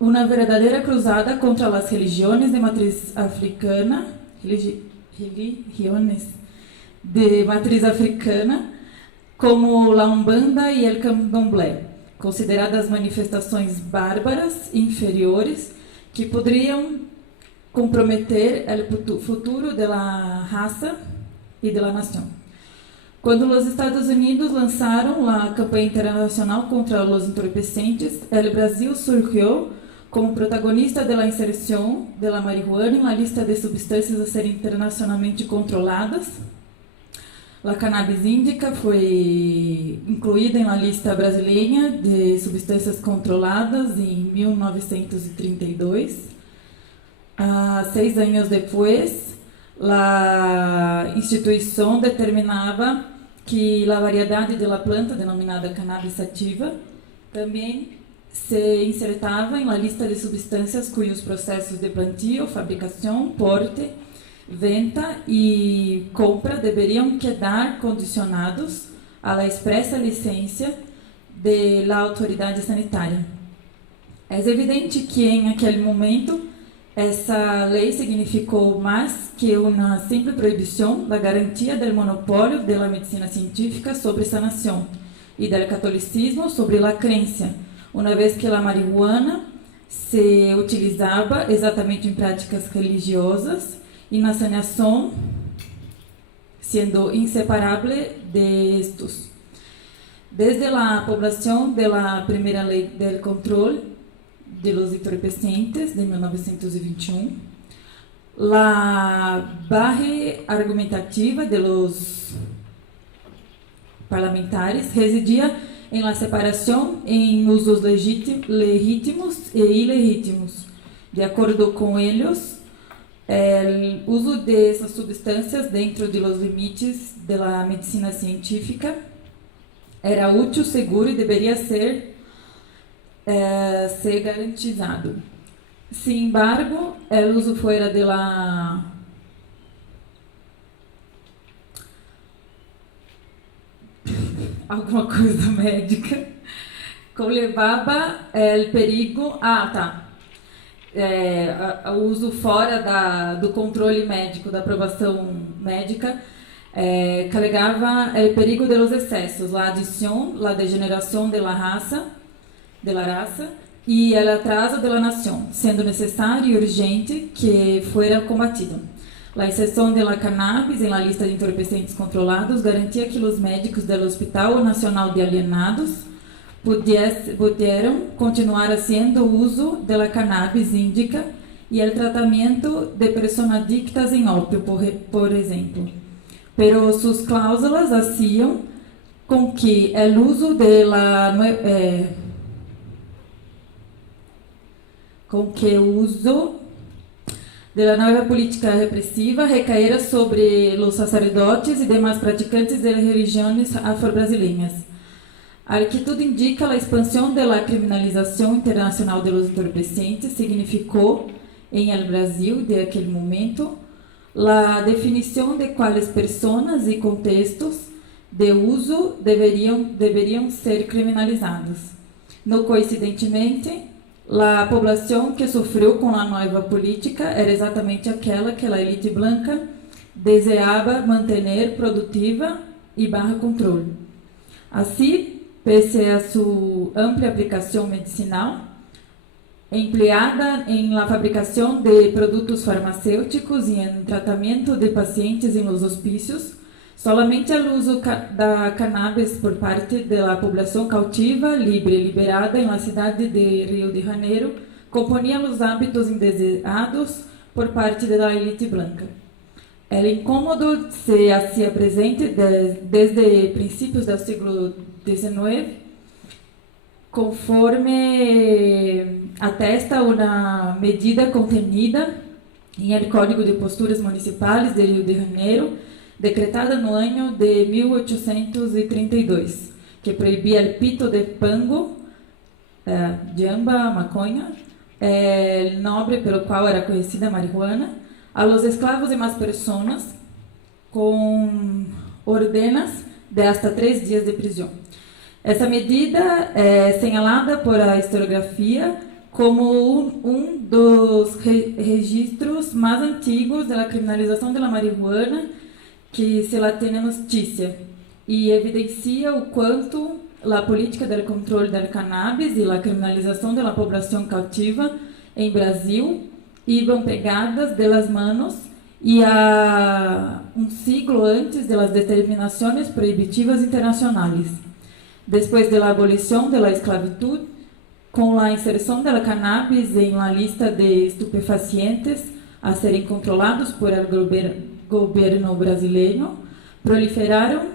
uma verdadeira cruzada contra as religiões de matriz africana, como a Umbanda e el Candomblé, consideradas manifestações bárbaras e inferiores que poderiam comprometer o futuro da raça e da nação. Quando os Estados Unidos lançaram a campanha internacional contra os entorpecentes, o Brasil surgiu como protagonista da inserção da marihuana na lista de substâncias a serem internacionalmente controladas. A cannabis índica foi incluída na lista brasileira de substâncias controladas em 1932. 6 anos depois, a instituição determinava que a variedade da planta denominada cannabis sativa também se insertava em la lista de substâncias cujos processos de plantio, fabricação, porte, venta e compra deveriam quedar condicionados à la expressa licença da autoridade sanitária. É evidente que, em aquele momento, essa lei significou mais que uma simples proibição da garantia do monopólio da medicina científica sobre sanação e do catolicismo sobre a crença, uma vez que a marihuana se utilizava exatamente em práticas religiosas e na sanação, sendo inseparável de estos. Desde a publicação da primeira lei do controle de los entorpecentes de 1921, a base argumentativa de los parlamentares residia em la separação em usos legítimos e ilegítimos. De acordo com eles, o uso de essas substâncias dentro de los limites da medicina científica era útil, seguro e deveria ser garantizado. Sin embargo, el uso fuera de la alguma coisa médica conllevava o perigo o uso fora do controle médico, da aprovação médica, carregava o perigo de los excessos, a adição, a degeneração de la raça e o atraso da nação, sendo necessário e urgente que fuera combatido. A inserção da cannabis em la lista de entorpecentes controlados garantia que os médicos do Hospital Nacional de Alienados pudieram continuar haciendo uso da cannabis índica e o tratamento de pessoas adictas em ópio, por exemplo. Pero suas cláusulas hacían com que o uso da nova política repressiva recaíra sobre os sacerdotes e demais praticantes de religiões afro-brasileiras. A que tudo indica, a expansão da criminalização internacional de los entorpecentes significou, em el Brasil de aquele momento, a definição de quais pessoas e contextos de uso deveriam ser criminalizados. No coincidentemente, a população que sofreu com a nova política era exatamente aquela que a elite branca desejava manter produtiva e bajo controle. Assim, pese a sua ampla aplicação medicinal, empleada em la fabricação de produtos farmacêuticos e em tratamento de pacientes em los hospícios, solamente o uso da cannabis por parte da população cautiva, livre e liberada na cidade de Rio de Janeiro, componia os hábitos indesejados por parte da elite branca. O incômodo se hacía presente desde princípios do século XIX, conforme atesta uma medida contenida em el Código de Posturas Municipais de Rio de Janeiro, decretada no ano de 1832, que proibia o pito de pango, jamba, maconha, o nome pelo qual era conhecida a marihuana, a los esclavos e más personas, com ordenas de hasta 3 dias de prisão. Essa medida é assinalada por a historiografia como um dos registros mais antigos da criminalização da marihuana que se la tem notícia, e evidencia o quanto a política do controle da cannabis e a criminalização da população cautiva em Brasil iam pegadas de las manos e a um siglo antes das determinações proibitivas internacionais. Depois da abolição da esclavitud, com a inserção da cannabis em uma lista de estupefacientes a serem controlados por el governo brasileiro, proliferaram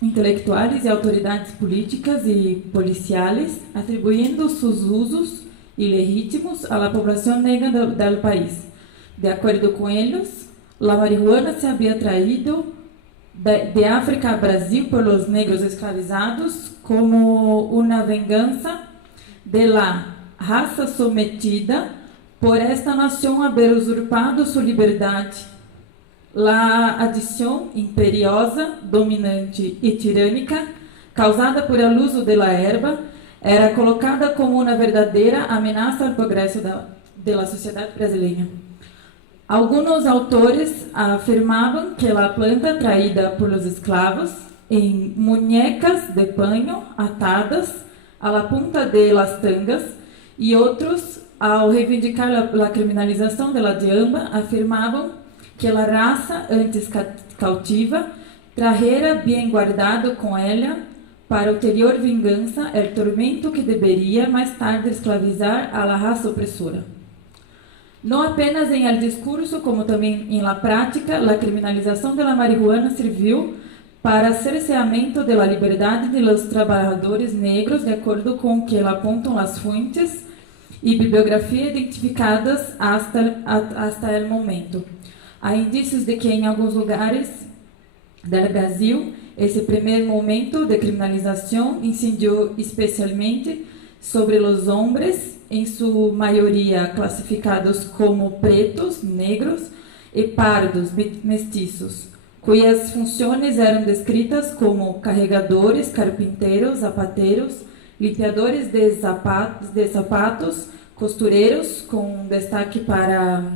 intelectuais e autoridades políticas e policiais atribuindo seus usos ilegítimos à população negra do país. De acordo com eles, a marihuana se havia traído de África a Brasil por los negros escravizados como uma vingança de la raça sometida por esta nação haber usurpado sua liberdade. La adição imperiosa, dominante e tirânica, causada por el uso de la erva, era colocada como uma verdadeira ameaça ao progresso da sociedade brasileira. Alguns autores afirmavam que a planta traída por los esclavos em muñecas de paño atadas a la punta de las tangas, e outros, ao reivindicar a criminalização da diamba, afirmavam que a raça antes cautiva trajera bem guardado com ela para ulterior vingança el tormento que deveria mais tarde esclavizar a la raça opressora. Não apenas em el discurso, como também em la prática, a criminalização da marihuana serviu para cerceamento da liberdade de los trabalhadores negros, de acordo com o que apontam as fontes e bibliografia identificadas hasta el momento. Há indícios de que em alguns lugares do Brasil, esse primeiro momento de criminalização incidiu especialmente sobre os homens, em sua maioria classificados como pretos, negros e pardos, mestiços, cujas funções eram descritas como carregadores, carpinteiros, zapateiros, limpiadores de sapatos, costureiros, com destaque para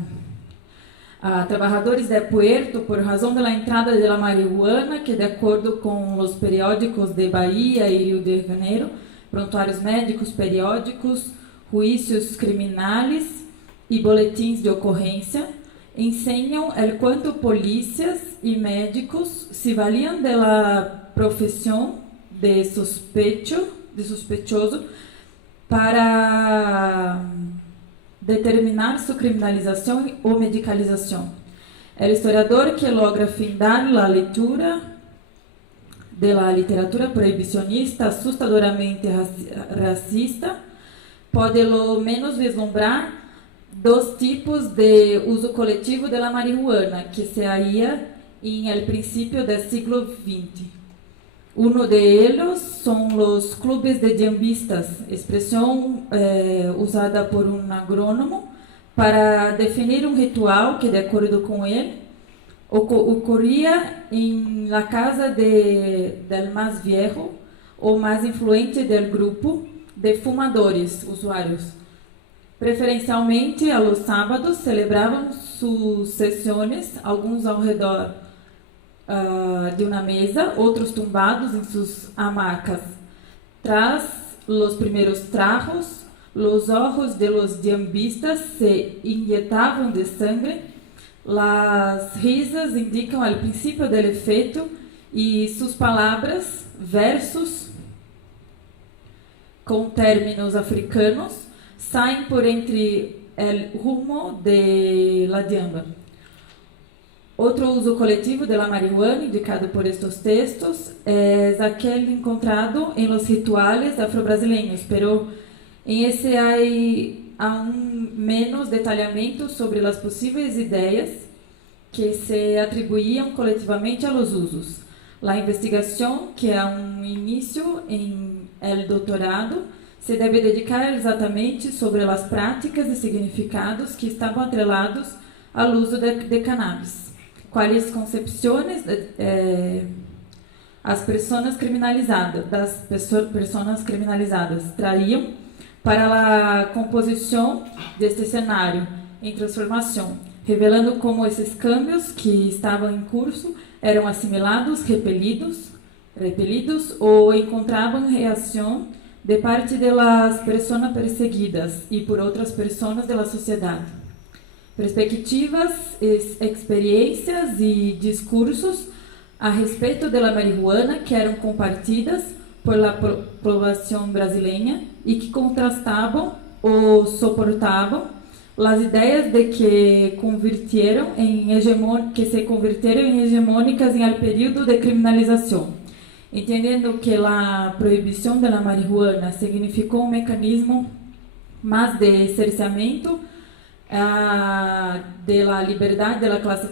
trabalhadores de Puerto, por razão da entrada da marihuana, que de acordo com os periódicos de Bahia e Rio de Janeiro, prontuários médicos, periódicos, juízos criminais e boletins de ocorrência, ensinam el quanto polícias e médicos se valiam da profissão de suspeitoso para determinar sua criminalização ou medicalização. O historiador que logra findar a leitura da literatura proibicionista assustadoramente racista pode, ao menos, vislumbrar dos tipos de uso coletivo da marihuana que se haía em el princípio do século XX. Uno de ellos son los clubes de diambistas, expresión usada por un agrónomo para definir un ritual que, de acuerdo con él, ocurría en la casa del más viejo o más influente del grupo de fumadores, usuarios. Preferencialmente, a los sábados, celebraban sus sesiones, alguns ao redor de uma mesa, outros tumbados em suas hamacas. Tras los primeiros tragos, los ojos de los diambistas se inyectavam de sangre, las risas indicam o princípio del efeito e suas palavras, versos com términos africanos, saem por entre el humo de la diamba. Outro uso coletivo da marihuana, indicado por estes textos, é aquele encontrado em los rituales afro-brasileiros, pero em esse há menos detalhamento sobre as possíveis ideias que se atribuíam coletivamente a los usos. A investigação, que é início em el doutorado, se deve dedicar exatamente sobre as práticas e significados que estavam atrelados ao uso de cannabis. Quais concepções as pessoas criminalizadas traíam para a composição deste cenário em transformação, revelando como esses câmbios que estavam em curso eram assimilados, repelidos ou encontravam reação de parte das pessoas perseguidas e por outras pessoas da sociedade. Perspectivas, experiências e discursos a respeito da marihuana que eram compartidas por la população brasileira e que contrastavam ou suportavam as ideias de que se convirtieron em hegemônicas em el período de criminalização, entendendo que a proibição da marihuana significou um mecanismo mais de cerceamento de la liberdade da classe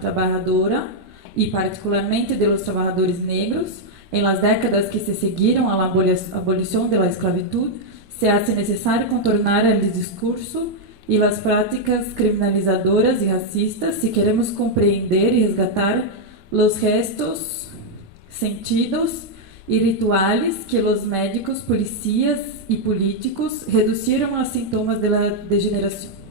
trabalhadora e particularmente de los trabalhadores negros, En las décadas que se seguiram à abolição da esclavitud, se hace necessário contornar o discurso e as práticas criminalizadoras e racistas se queremos compreender e resgatar os gestos, sentidos e rituales que os médicos, policías e políticos reduziram a sintomas da degeneração.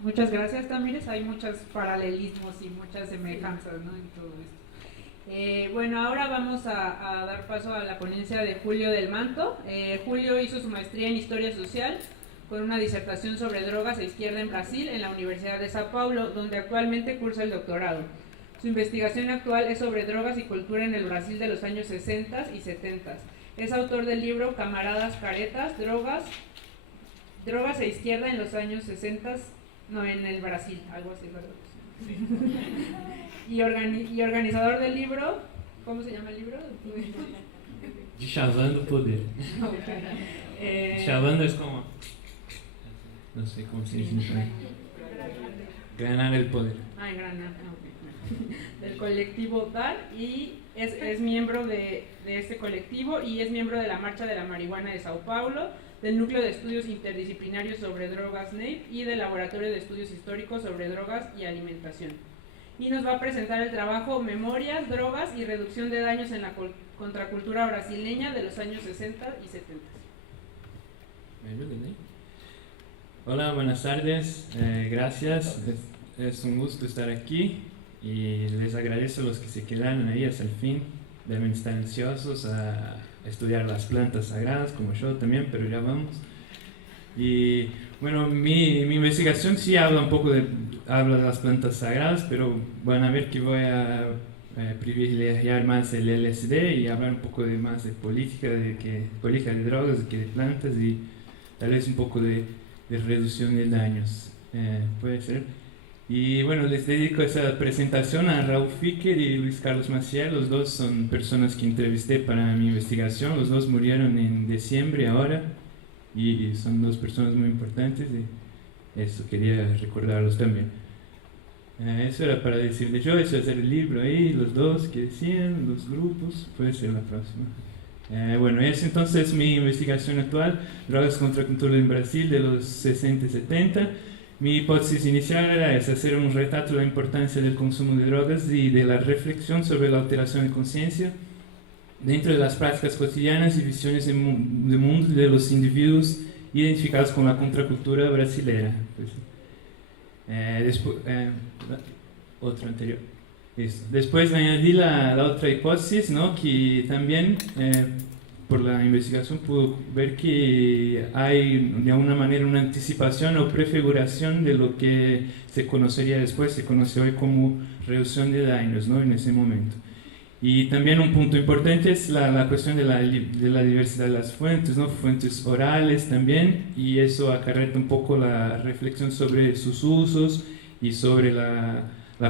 Muchas gracias, Tamires. Hay muchos paralelismos y muchas semejanzas, ¿no?, en todo esto. Bueno, ahora vamos a dar paso a la ponencia de Julio del Manto. Julio hizo su maestría en Historia Social con una disertación sobre drogas e izquierda en Brasil en la Universidad de Sao Paulo, donde actualmente cursa el doctorado. Su investigación actual es sobre drogas y cultura en el Brasil de los años 60 y 70. Es autor del libro Camaradas Caretas, drogas e izquierda en los años 60, no, en el Brasil, algo así, ¿verdad? Sí. Y organizador del libro, ¿cómo se llama el libro? Chavando o Poder. Chavando es como, no sé cómo se dice. Ganar el poder. Ganar, ok. Del colectivo DAR, y es miembro de este colectivo y es miembro de la Marcha de la Marihuana de Sao Paulo, del Núcleo de Estudios Interdisciplinarios sobre Drogas NEIP y del Laboratorio de Estudios Históricos sobre Drogas y Alimentación. Y nos va a presentar el trabajo Memorias, Drogas y Reducción de Daños en la Contracultura Brasileña de los años 60 y 70. Hola, buenas tardes, gracias, es un gusto estar aquí y les agradezco a los que se quedaron ahí hasta el fin. Deben estar ansiosos a estudiar las plantas sagradas, como yo también, pero ya vamos. Y bueno, mi investigación sí habla un poco de las plantas sagradas, pero van a ver que voy a privilegiar más el LSD y hablar un poco más de política de drogas que de plantas, y tal vez un poco de reducción de daños, puede ser. Y bueno, les dedico esa presentación a Raúl Ficker y Luis Carlos Maciel. Los dos son personas que entrevisté para mi investigación. Los dos murieron en diciembre ahora y son dos personas muy importantes, y eso quería recordarlos también. Eso era para decirles yo, eso es el libro ahí, los dos que decían, los grupos, puede ser la próxima. Bueno, es entonces mi investigación actual, drogas contra cultura en Brasil de los 60 y 70. Mi hipótesis inicial era hacer un retrato de la importancia del consumo de drogas y de la reflexión sobre la alteración de conciencia dentro de las prácticas cotidianas y visiones de mundo de los individuos identificados con la contracultura brasileña. Otro anterior. Después añadí la otra hipótesis, ¿no?, que también por la investigación pudo ver que hay de alguna manera una anticipación o prefiguración de lo que se conocería después, se conoce hoy como reducción de daños, ¿no?, en ese momento. Y también un punto importante es la cuestión de la diversidad de las fuentes, ¿no?, fuentes orales también, y eso acarreta un poco la reflexión sobre sus usos y sobre la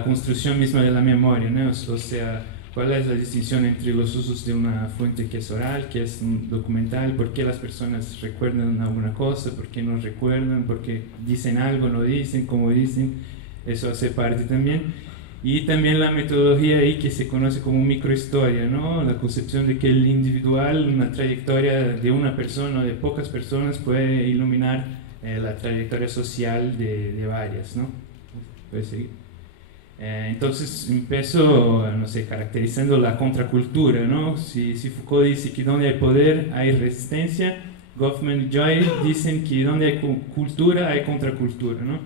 construcción misma de la memoria, ¿no? O sea, ¿cuál es la distinción entre los usos de una fuente que es oral, que es documental? ¿Por qué las personas recuerdan alguna cosa? ¿Por qué no recuerdan? ¿Por qué dicen algo, no dicen, cómo dicen? Eso hace parte también. Y también la metodología ahí que se conoce como microhistoria, ¿no? La concepción de que el individual, una trayectoria de una persona o de pocas personas puede iluminar la trayectoria social de varias, ¿no? ¿Puede seguir? Entonces empiezo, no sé, caracterizando la contracultura, ¿no? Si Foucault dice que donde hay poder hay resistencia, Goffman y Joy dicen que donde hay cultura hay contracultura, ¿no?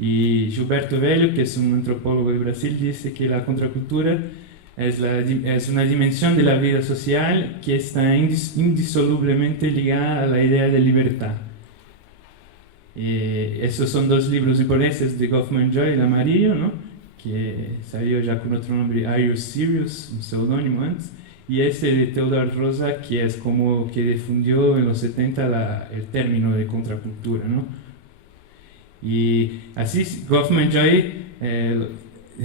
Y Gilberto Velho, que es un antropólogo de Brasil, dice que la contracultura es una dimensión de la vida social que está indisolublemente ligada a la idea de libertad. Esos son dos libros importantes de Goffman y Joy, el amarillo, ¿no?, que salió ya con otro nombre, Are You Serious?, un seudónimo antes, y ese de Theodor Rosa, que es como que difundió en los 70 el término de contracultura, ¿no? Y así Goffman y Joy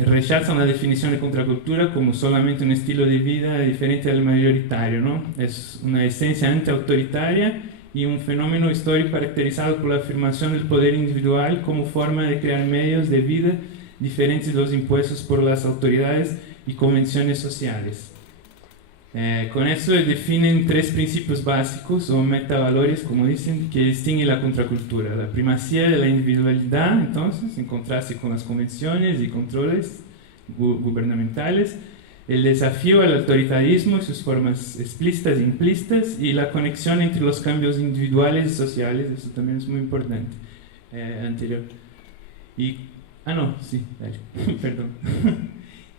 rechazan la definición de contracultura como solamente un estilo de vida diferente al mayoritario, ¿no? Es una esencia antiautoritaria y un fenómeno histórico caracterizado por la afirmación del poder individual como forma de crear medios de vida diferentes de los impuestos por las autoridades y convenciones sociales. Con eso definen 3 principios básicos o metavalores, como dicen, que distinguen la contracultura: la primacía de la individualidad, entonces, en contraste con las convenciones y controles gubernamentales; el desafío al autoritarismo y sus formas explícitas e implícitas; y la conexión entre los cambios individuales y sociales. Eso también es muy importante. Anterior. Perdón.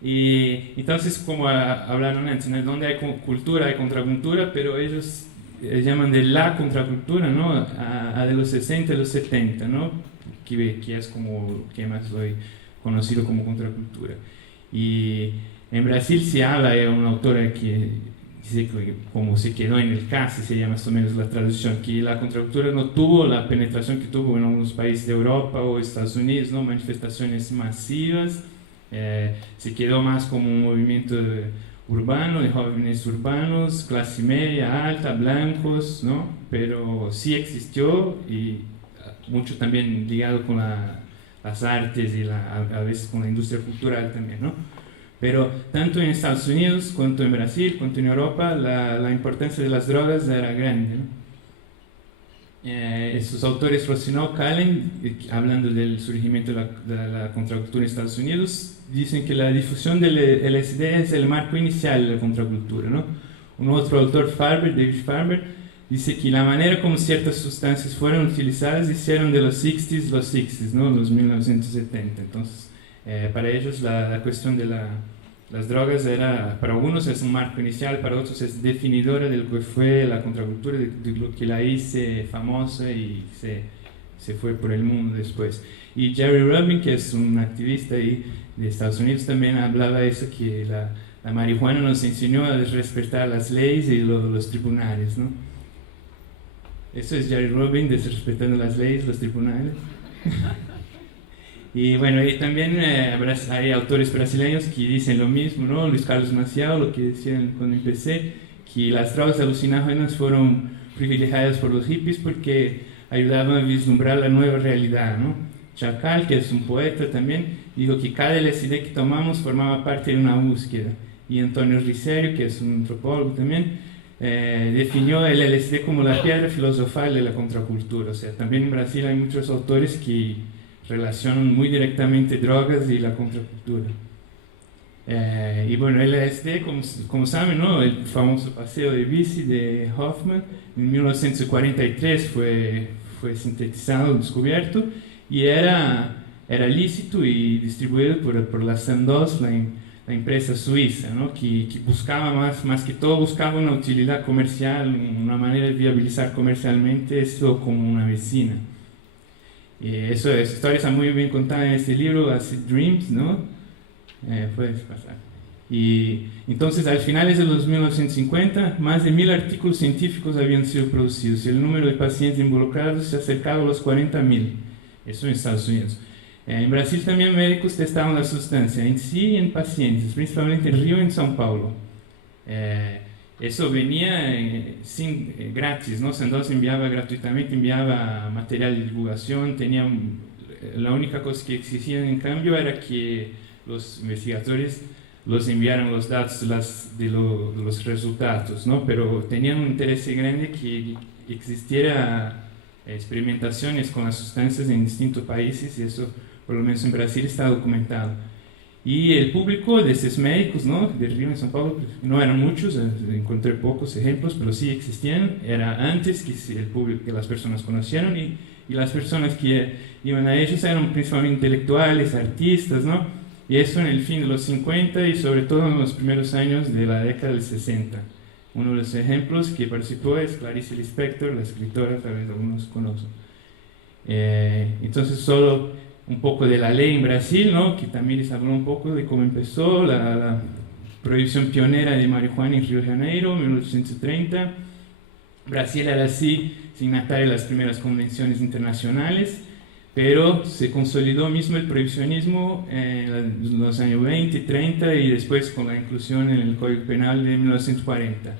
Y entonces, como hablaron antes, ¿no? Donde hay cultura hay contracultura, pero ellos llaman de la contracultura, ¿no? a de los 60 y los 70, ¿no? que es como que más hoy conocido como contracultura. Y en Brasil se habla, hay una autora que dice que como se quedó en el casi, se llama más o menos la traducción, que la contracultura no tuvo la penetración que tuvo en algunos países de Europa o Estados Unidos, ¿no? Manifestaciones masivas. Se quedó más como un movimiento urbano, de jóvenes urbanos, clase media, alta, blancos, ¿no? Pero sí existió, y mucho también ligado con las artes y a veces con la industria cultural también, ¿no? Pero tanto en Estados Unidos, cuanto en Brasil, cuanto en Europa, la importancia de las drogas era grande, ¿no? Estos autores, Rossignol, Kallen, hablando del surgimiento de la contracultura en Estados Unidos, dicen que la difusión del LSD es el marco inicial de la contracultura, ¿no? Un otro autor, David Farber, dice que la manera como ciertas sustancias fueron utilizadas hicieron de los 60s, ¿no? Los 1970. Entonces, para ellos la cuestión de las drogas era, para algunos es un marco inicial, para otros es definidora de lo que fue la contracultura, de lo que la hizo famosa y se fue por el mundo después. Y Jerry Rubin, que es un activista ahí de Estados Unidos, también hablaba de eso, que la marihuana nos enseñó a respetar las leyes y los tribunales, ¿no? Eso es Jerry Rubin, desrespetando las leyes, los tribunales. Y bueno, y también hay autores brasileños que dicen lo mismo, ¿no? Luis Carlos Maciel, lo que decían cuando empecé, que las drogas alucinógenas fueron privilegiadas por los hippies porque ayudaban a vislumbrar la nueva realidad, ¿no? Chacal, que es un poeta también, dijo que cada LSD que tomamos formaba parte de una búsqueda. Y Antonio Ricerio, que es un antropólogo también, definió el LSD como la piedra filosofal de la contracultura. O sea, también en Brasil hay muchos autores que relacionan muy directamente drogas y la contracultura. Y bueno, el LSD, como saben, ¿no? El famoso paseo de bici de Hoffman, en 1943 fue sintetizado, descubierto, y era lícito y distribuido por la Sandoz, la empresa suiza, ¿no? que buscaba más que todo buscaba una utilidad comercial, una manera de viabilizar comercialmente esto como una vecina. Esa historia está muy bien contada en este libro, Acid Dreams, ¿no? Puedes pasar. Y entonces, al finales de los 1950, más de 1000 artículos científicos habían sido producidos y el número de pacientes involucrados se acercaba a los 40.000. Eso en Estados Unidos. En Brasil también médicos testaban la sustancia en sí y en pacientes, principalmente en Río y en São Paulo. Eso venía gratis, ¿no? Sandoz enviaba gratuitamente, enviaba material de divulgación, la única cosa que exigían en cambio era que los investigadores los enviaran los datos de los resultados, ¿no? Pero tenían un interés grande que existiera experimentaciones con las sustancias en distintos países, y eso por lo menos en Brasil está documentado. Y el público de esos médicos, ¿no? De Río y São Paulo, no eran muchos, encontré pocos ejemplos, pero sí existían. Era antes que el público, que las personas conocieron, y las personas que iban a ellos eran principalmente intelectuales, artistas, ¿no? Y eso en el fin de los 50 y sobre todo en los primeros años de la década del 60. Uno de los ejemplos que participó es Clarice Lispector, la escritora, tal vez algunos conocen. Entonces, solo un poco de la ley en Brasil, ¿no? Que también les habló un poco de cómo empezó la prohibición pionera de marihuana en Río de Janeiro, en 1830. Brasil era así signatario de las primeras convenciones internacionales, pero se consolidó mismo el prohibicionismo en los años 20 y 30 y después con la inclusión en el Código Penal de 1940.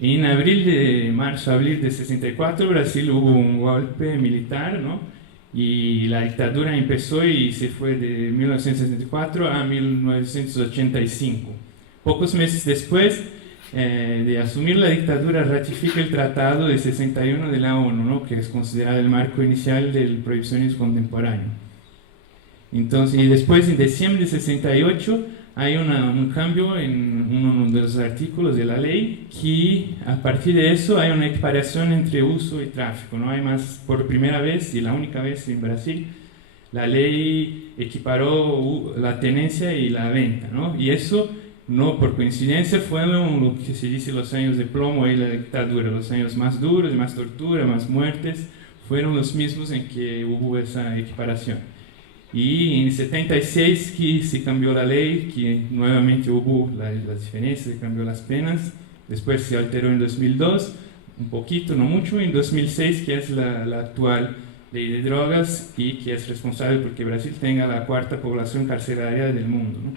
En marzo-abril de 64, Brasil hubo un golpe militar, ¿no? Y la dictadura empezó y se fue de 1964 a 1985. Pocos meses después de asumir la dictadura, ratifica el Tratado de 61 de la ONU, ¿no? Que es considerado el marco inicial del prohibicionismo contemporáneo. Entonces, y después, en diciembre de 68, hay un cambio en uno de los artículos de la ley, que a partir de eso hay una equiparación entre uso y tráfico. No hay más, por primera vez y la única vez en Brasil, la ley equiparó la tenencia y la venta, ¿no? Y eso, no por coincidencia, fueron lo que se dice los años de plomo y la dictadura, los años más duros, más tortura, más muertes, fueron los mismos en que hubo esa equiparación. Y en 76 que se cambió la ley, que nuevamente hubo las diferencias, se cambió las penas, después se alteró en 2002, un poquito, no mucho, en 2006 que es la actual ley de drogas y que es responsable porque Brasil tenga la cuarta población carcelaria del mundo, ¿no?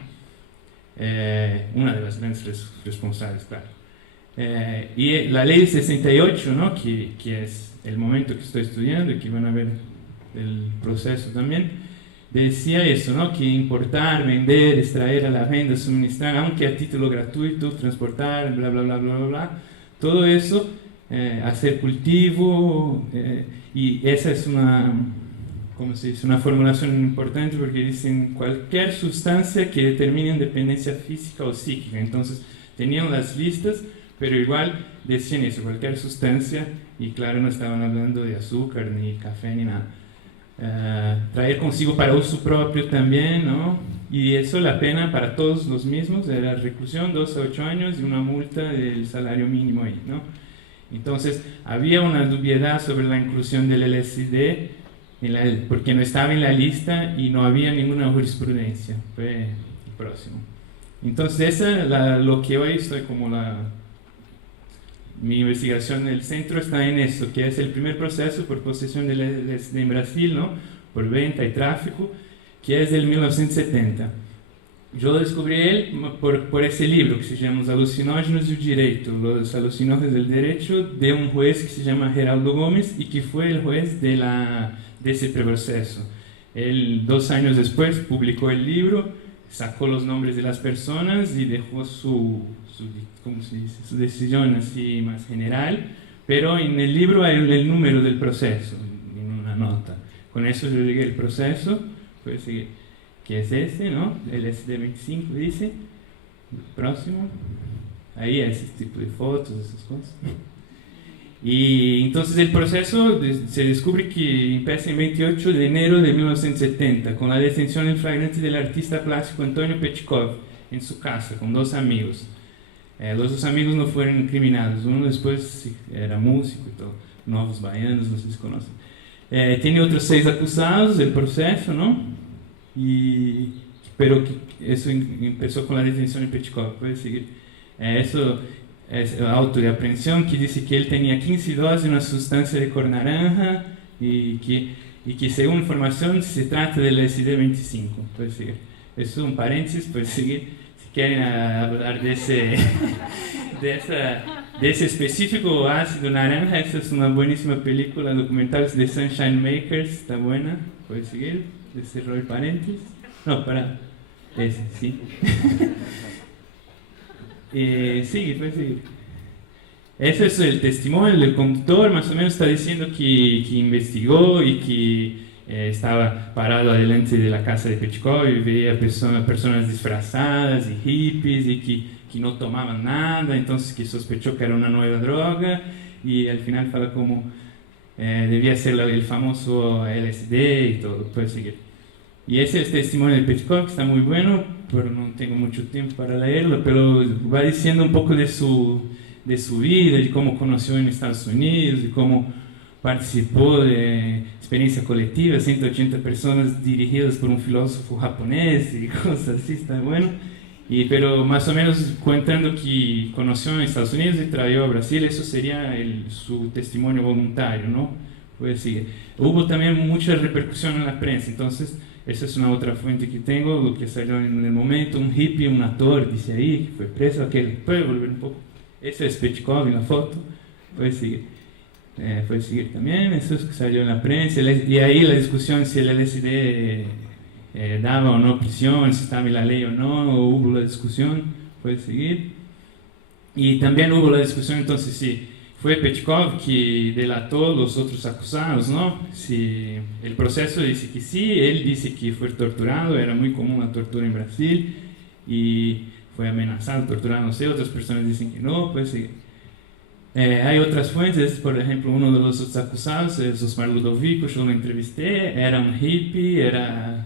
Una de las grandes responsables, claro. Y la ley 68, ¿no? que es el momento que estoy estudiando y que van a ver el proceso también, decía eso, ¿no? Que importar, vender, extraer a la venta, suministrar, aunque a título gratuito, transportar, bla, bla, bla, bla, bla, bla, todo eso, hacer cultivo, y esa es una, ¿cómo se dice? Una formulación importante porque dicen cualquier sustancia que determine dependencia física o psíquica. Entonces tenían las listas, pero igual decían eso, cualquier sustancia, y claro, no estaban hablando de azúcar, ni café, ni nada. Traer consigo para uso propio también, ¿no? Y eso, la pena para todos los mismos era reclusión 2 a 8 años y una multa del salario mínimo ahí, ¿no? Entonces había una dubiedad sobre la inclusión del LSD porque no estaba en la lista y no había ninguna jurisprudencia. Fue el próximo. Entonces lo que hoy estoy como mi investigación en el centro está en eso, que es el primer proceso por posesión de LSD en Brasil, ¿no? Por venta y tráfico, que es del 1970. Yo descubrí él por ese libro que se llama Los alucinógenos y el direito, los alucinógenos del derecho, de un juez que se llama Geraldo Gómez y que fue el juez de ese proceso. Él 2 años después publicó el libro, sacó los nombres de las personas y dejó ¿cómo se dice? Su decisión así más general, pero en el libro hay el número del proceso, en una nota. Con eso yo llegué al proceso, pues, que es ese, ¿no? El SD25 dice, próximo, ahí hay ese tipo de fotos, esas cosas. Y entonces el proceso se descubre que empieza el 28 de enero de 1970, con la detención en flagrante del artista plástico Antonio Petkov en su casa, con 2 amigos. Los 2 amigos no fueron incriminados, uno después era músico y todo, Novos Baianos, no sé si conocen. Tiene otros 6 acusados del proceso, ¿no? Pero eso empezó con la detención de Petkov, puede seguir. Eso es el auto de aprehensión que dice que él tenía 15 dosis de una sustancia de cor naranja y que según información se trata del SD25, puede seguir. Eso es un paréntesis, puede seguir. Quieren hablar de ese específico ácido naranja, esa es una buenísima película documental de Sunshine Makers, está buena, puedes seguir, cerró el paréntesis, no, para, ese, sí. Sigue, puedes seguir. Ese es el testimonio del conductor, más o menos está diciendo que investigó y que estaba parado adelante de la casa de Petkov y veía personas disfrazadas y hippies y que no tomaban nada, entonces que sospechó que era una nueva droga y al final fala como debía ser el famoso LSD y todo, puede seguir. Y ese es el testimonio de Petkov, que está muy bueno, pero no tengo mucho tiempo para leerlo, pero va diciendo un poco de su vida, de cómo conoció en Estados Unidos, de cómo participó de experiencia colectiva, 180 personas dirigidas por un filósofo japonés y cosas así, está bueno. Pero más o menos contando que conoció en Estados Unidos y trajo a Brasil, eso sería su testimonio voluntario, ¿no? Pues sí. Hubo también mucha repercusión en la prensa, entonces esa es una otra fuente que tengo, lo que salió en el momento, un hippie, un actor, dice ahí, que fue preso, aquel, puede volver un poco. ese es Pechkov en la foto, puedes seguir también, eso es que salió en la prensa, y ahí la discusión si el LSD daba o no prisión, si estaba en la ley o no, hubo la discusión, puedes seguir. Y también hubo la discusión entonces si fue Pechkov que delató a los otros acusados, ¿no? Si el proceso dice que sí, él dice que fue torturado, era muy común la tortura en Brasil, y fue amenazado, torturado, no sé, otras personas dicen que no, pues sí. Hay otras fuentes, por ejemplo, uno de los otros acusados es Osmar Ludovico, yo lo entrevisté, era un hippie, era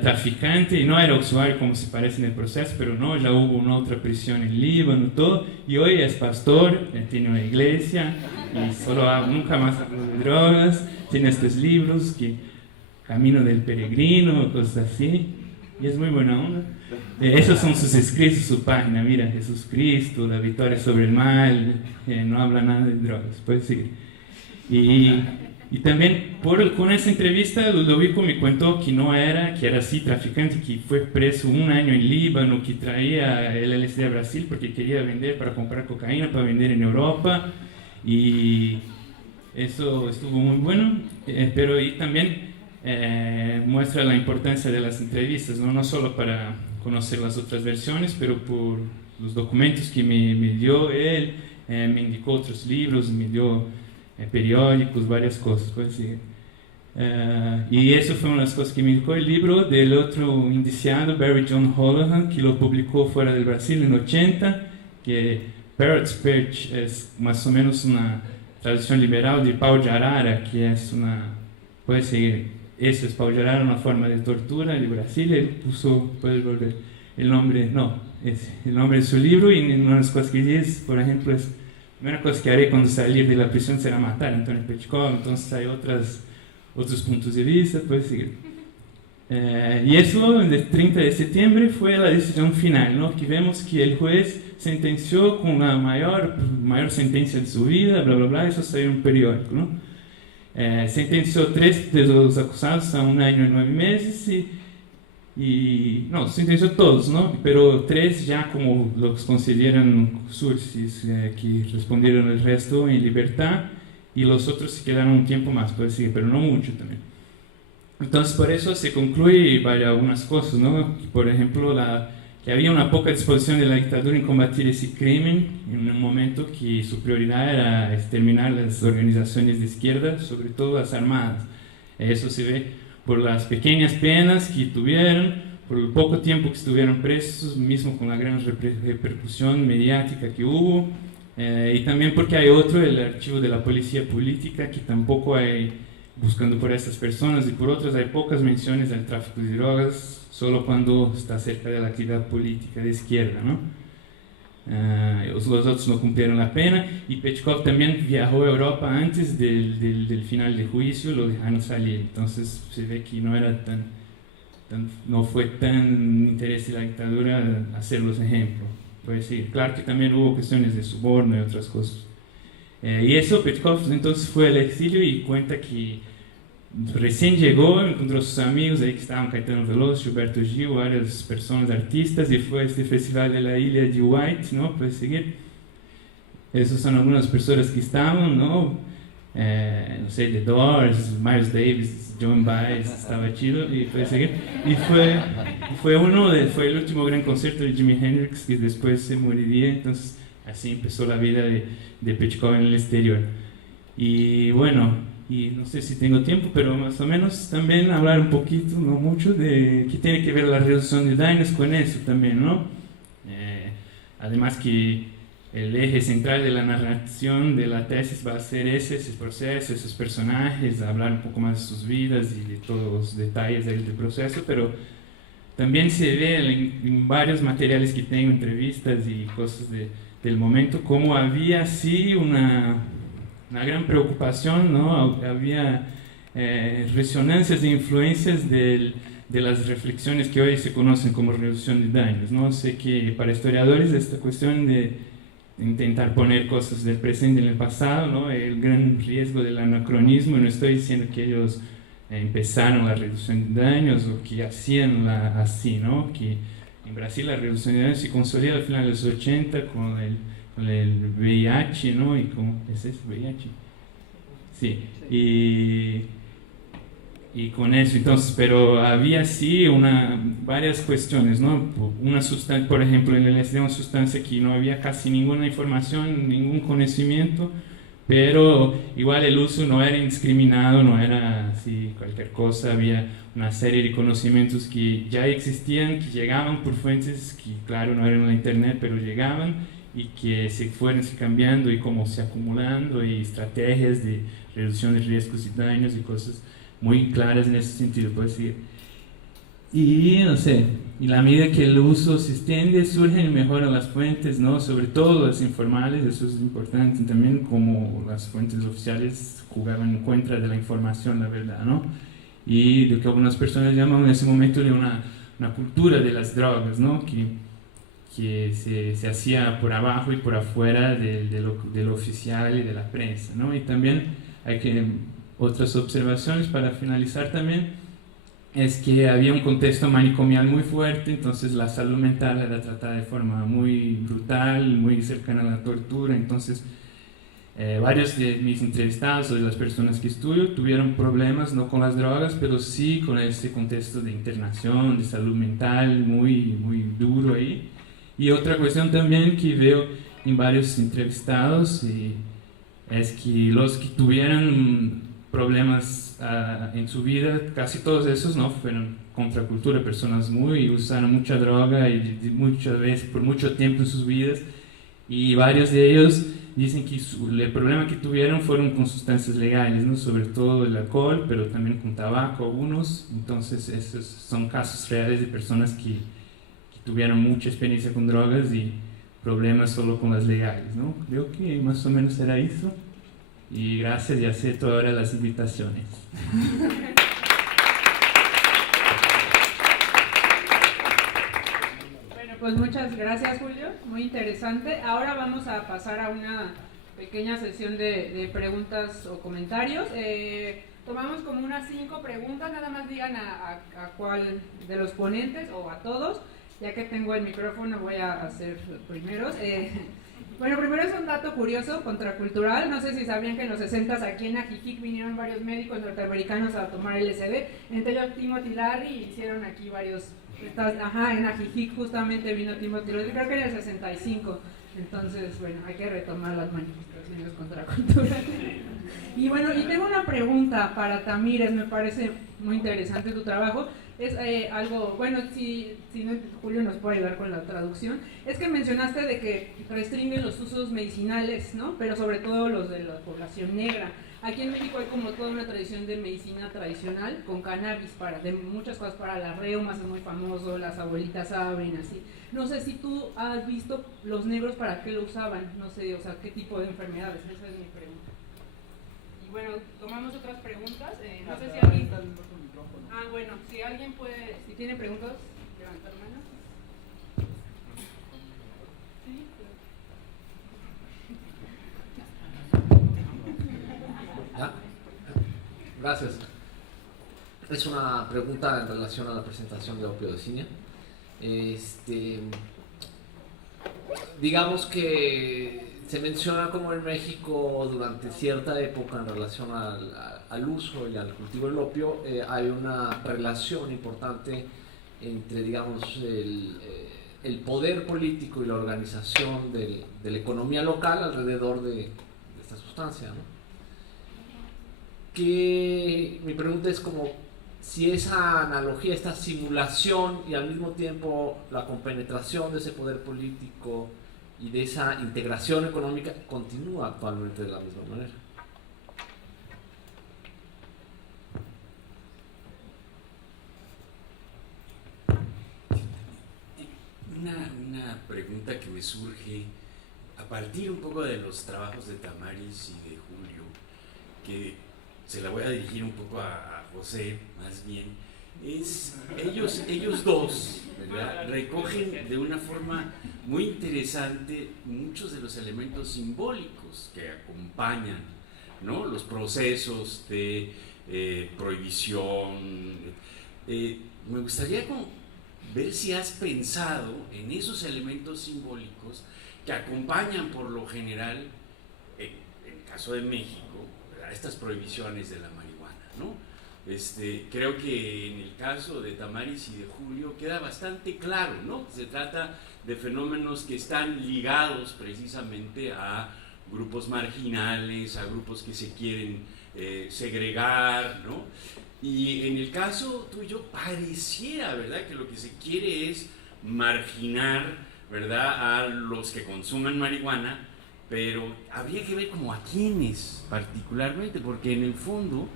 traficante y no era usuario como se parece en el proceso, pero no, ya hubo una otra prisión en Líbano, todo, y hoy es pastor, tiene una iglesia y nunca más habló de drogas, tiene estos libros, que Camino del Peregrino, cosas así, y es muy buena onda. Esos son sus escritos, su página, mira, Jesús Cristo, la victoria sobre el mal, no habla nada de drogas, puedes seguir. Y también con esa entrevista Ludovico me contó que que era así traficante, que fue preso 1 año en Líbano, que traía el LSD a Brasil porque quería vender para comprar cocaína para vender en Europa, y eso estuvo muy bueno, pero y también muestra la importancia de las entrevistas, no solo para conocer las otras versiones, pero por los documentos que me dio él, me indicó otros libros, me dio periódicos, varias cosas, pues, y eso fue una de las cosas que me indicó el libro del otro indiciado, Barry John Holohan, que lo publicó fuera del Brasil en 80, que Parrot's Perch es más o menos una traducción liberal de pau de arara, que es puede seguir, eso es pau de arara, una forma de tortura de Brasil, él puso, puedes volver, el nombre de su libro, y una de las cosas que dice, por ejemplo, es: la primera cosa que haré cuando salir de la prisión será matar a Antonio Pechkov. Entonces hay otros puntos de vista, puedes seguir. Y eso, el 30 de septiembre, fue la decisión final, ¿no? Que vemos que el juez sentenció con la mayor sentencia de su vida, bla, bla, bla, eso salió en un periódico, ¿no? Sentenció 3 de los acusados a 1 año y 9 meses, no, sentenció todos, ¿no? Pero 3 ya como los consideran sursis, que respondieron el resto en libertad, y los otros se quedaron un tiempo más, puede decir, pero no mucho también. Entonces por eso se concluye algunas cosas, ¿no? Por ejemplo, que había una poca disposición de la dictadura en combatir ese crimen en un momento que su prioridad era exterminar las organizaciones de izquierda, sobre todo las armadas. Eso se ve por las pequeñas penas que tuvieron, por el poco tiempo que estuvieron presos, mismo con la gran repercusión mediática que hubo, y también porque hay el archivo de la policía política, que tampoco hay, buscando por estas personas, y por otras hay pocas menciones del tráfico de drogas, solo cuando está cerca de la actividad política de izquierda, ¿no? Los otros no cumplieron la pena, y Pechkov también viajó a Europa antes del final del juicio, lo dejaron salir. Entonces se ve que no fue tan interés de la dictadura hacer los ejemplos. Pues sí, claro que también hubo cuestiones de soborno y otras cosas. Y eso, Pechkov entonces fue al exilio, y cuenta que recién llegó, encontró a sus amigos ahí que estaban, Caetano Veloso, Gilberto Gil, varias personas, artistas, y fue a este festival de la isla de White, ¿no? Puedes seguir. Esas son algunas personas que estaban, ¿no? No sé, The Doors, Miles Davis, Joan Baez, estaba chido, y puedes seguir. Y fue el último gran concierto de Jimi Hendrix, que después se moriría. Entonces así empezó la vida de Pechkov en el exterior. Y bueno, y no sé si tengo tiempo, pero más o menos también hablar un poquito, no mucho, de qué tiene que ver la reducción de daños con eso también, ¿no? Además que el eje central de la narración de la tesis va a ser ese proceso, esos personajes, hablar un poco más de sus vidas y de todos los detalles del proceso, pero también se ve en varios materiales que tengo, entrevistas y cosas del momento, cómo había sí una gran preocupación, ¿no? Había resonancias e influencias de las reflexiones que hoy se conocen como reducción de daños, ¿no? Sé que para historiadores esta cuestión de intentar poner cosas del presente en el pasado, ¿no? El gran riesgo del anacronismo, no estoy diciendo que ellos empezaron la reducción de daños o que hacían así, ¿no? Que en Brasil la reducción de daños se consolida al final de los 80 con el con el VIH, ¿no? Y cómo es eso, VIH. Sí, y con eso, entonces, pero había sí varias cuestiones, ¿no? Una sustancia, por ejemplo, en el LSD, una sustancia que no había casi ninguna información, ningún conocimiento, pero igual el uso no era indiscriminado, no era así cualquier cosa, había una serie de conocimientos que ya existían, que llegaban por fuentes que, claro, no eran la internet, pero llegaban y que se fueron cambiando y como se acumulando, y estrategias de reducción de riesgos y daños y cosas muy claras en ese sentido, puedo decir. Y no sé, y la medida que el uso se extiende, surgen y mejoran las fuentes, ¿no? Sobre todo las informales, eso es importante también, como las fuentes oficiales jugaban en contra de la información, la verdad, ¿no? Y lo que algunas personas llaman en ese momento de una cultura de las drogas, ¿no? Que se hacía por abajo y por afuera de lo oficial y de la prensa, ¿no? Y también hay otras observaciones para finalizar también, es que había un contexto manicomial muy fuerte, entonces la salud mental era tratada de forma muy brutal, muy cercana a la tortura, entonces varios de mis entrevistados o de las personas que estudio tuvieron problemas no con las drogas, pero sí con ese contexto de internación, de salud mental muy, muy duro ahí. Y otra cuestión también que veo en varios entrevistados es que los que tuvieron problemas en su vida, casi todos esos no fueron contracultura, personas usaron mucha droga y muchas veces por mucho tiempo en sus vidas, y varios de ellos dicen que el problema que tuvieron fueron con sustancias legales, ¿no? Sobre todo el alcohol, pero también con tabaco algunos. Entonces esos son casos reales de personas que tuvieron mucha experiencia con drogas y problemas solo con las legales, ¿no? Creo que más o menos era eso. Y gracias, y acepto ahora las invitaciones. Bueno, pues muchas gracias, Julio, muy interesante. Ahora vamos a pasar a una pequeña sesión de preguntas o comentarios. Tomamos como unas 5 preguntas, nada más digan a cuál de los ponentes o a todos. Ya que tengo el micrófono voy a hacer los primeros. Bueno, primero es un dato curioso, contracultural. No sé si sabían que en los 60s aquí en Ajijic vinieron varios médicos norteamericanos a tomar LSD. Entre ellos Timothy Leary, hicieron aquí varios... en Ajijic justamente vino Timothy Leary, creo que en el 65. Entonces, bueno, hay que retomar las manifestaciones contraculturales. Y bueno, y tengo una pregunta para Tamires, me parece muy interesante tu trabajo. Es algo, bueno, si no, Julio nos puede ayudar con la traducción. Es que mencionaste de que restringen los usos medicinales, ¿no? Pero sobre todo los de la población negra. Aquí en México hay como toda una tradición de medicina tradicional con cannabis, de muchas cosas, para las reumas es muy famoso, las abuelitas saben, así. No sé si tú has visto los negros para qué lo usaban, no sé, o sea, qué tipo de enfermedades, esa es mi pregunta. Y bueno, tomamos otras preguntas, no sé si alguien... bueno, si alguien puede, si tiene preguntas, levantar mano. Sí. ¿Ya? Gracias. Es una pregunta en relación a la presentación de Opio de Cine. Digamos que se menciona como en México durante cierta época en relación al uso y al cultivo del opio hay una relación importante entre, digamos, el poder político y la organización de la economía local alrededor de esta sustancia, ¿no? Que mi pregunta es como si esa analogía, esta simulación y al mismo tiempo la compenetración de ese poder político y de esa integración económica continúa actualmente de la misma manera. Una pregunta que me surge a partir un poco de los trabajos de Tamaris y de Julio, que se la voy a dirigir un poco a José, más bien, es ellos dos, ¿verdad?, recogen de una forma muy interesante muchos de los elementos simbólicos que acompañan, ¿no?, los procesos de prohibición. Me gustaría ver si has pensado en esos elementos simbólicos que acompañan por lo general, en el caso de México, ¿verdad?, estas prohibiciones de la marihuana, ¿no? Creo que en el caso de Tamaris y de Julio queda bastante claro, ¿no? Se trata de fenómenos que están ligados precisamente a grupos marginales, a grupos que se quieren segregar, ¿no? Y en el caso tuyo pareciera, ¿verdad?, que lo que se quiere es marginar, ¿verdad?, a los que consumen marihuana, pero habría que ver como a quiénes particularmente, porque en el fondo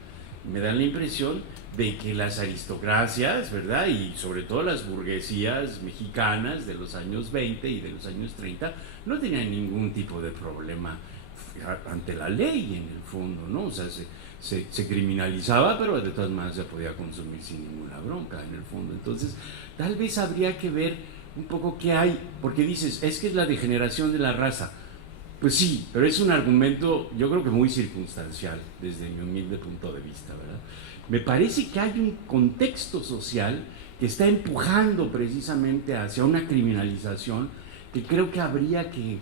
me da la impresión de que las aristocracias, ¿verdad?, y sobre todo las burguesías mexicanas de los años 20 y de los años 30 no tenían ningún tipo de problema ante la ley en el fondo, ¿no? O sea, se criminalizaba, pero de todas maneras se podía consumir sin ninguna bronca en el fondo. Entonces, tal vez habría que ver un poco qué hay, porque dices, es que es la degeneración de la raza. Pues sí, pero es un argumento, yo creo que muy circunstancial, desde mi humilde punto de vista, ¿verdad? Me parece que hay un contexto social que está empujando precisamente hacia una criminalización que creo que habría que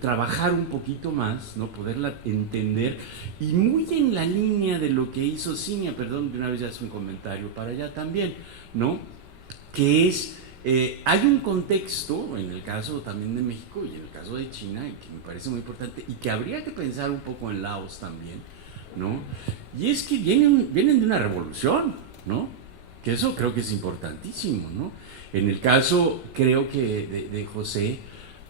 trabajar un poquito más, ¿no? Poderla entender, y muy en la línea de lo que hizo Cinia, perdón, de una vez ya hace un comentario para allá también, ¿no? Que es... hay un contexto, en el caso también de México y en el caso de China, y que me parece muy importante, y que habría que pensar un poco en Laos también, ¿no? Y es que vienen de una revolución, ¿no? Que eso creo que es importantísimo, ¿no? En el caso, creo que de José,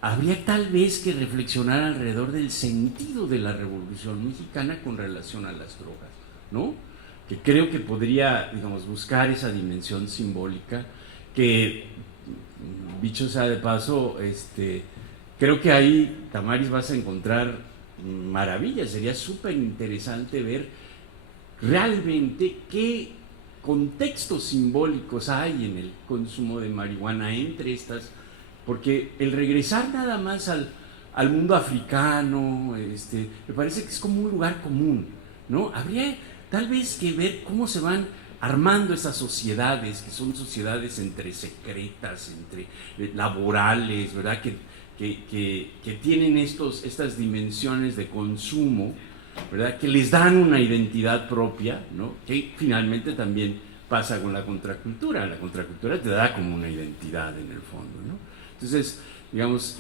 habría tal vez que reflexionar alrededor del sentido de la revolución mexicana con relación a las drogas, ¿no? Que creo que podría, digamos, buscar esa dimensión simbólica, que, dicho sea de paso, creo que ahí, Tamaris, vas a encontrar maravillas. Sería súper interesante ver realmente qué contextos simbólicos hay en el consumo de marihuana entre estas, porque el regresar nada más al mundo africano, me parece que es como un lugar común, ¿no? Habría tal vez que ver cómo se van armando esas sociedades, que son sociedades entre secretas, entre laborales, ¿verdad?, que tienen estas dimensiones de consumo, ¿verdad?, que les dan una identidad propia, ¿no?, que finalmente también pasa con la contracultura. La contracultura te da como una identidad en el fondo, ¿no? Entonces, digamos,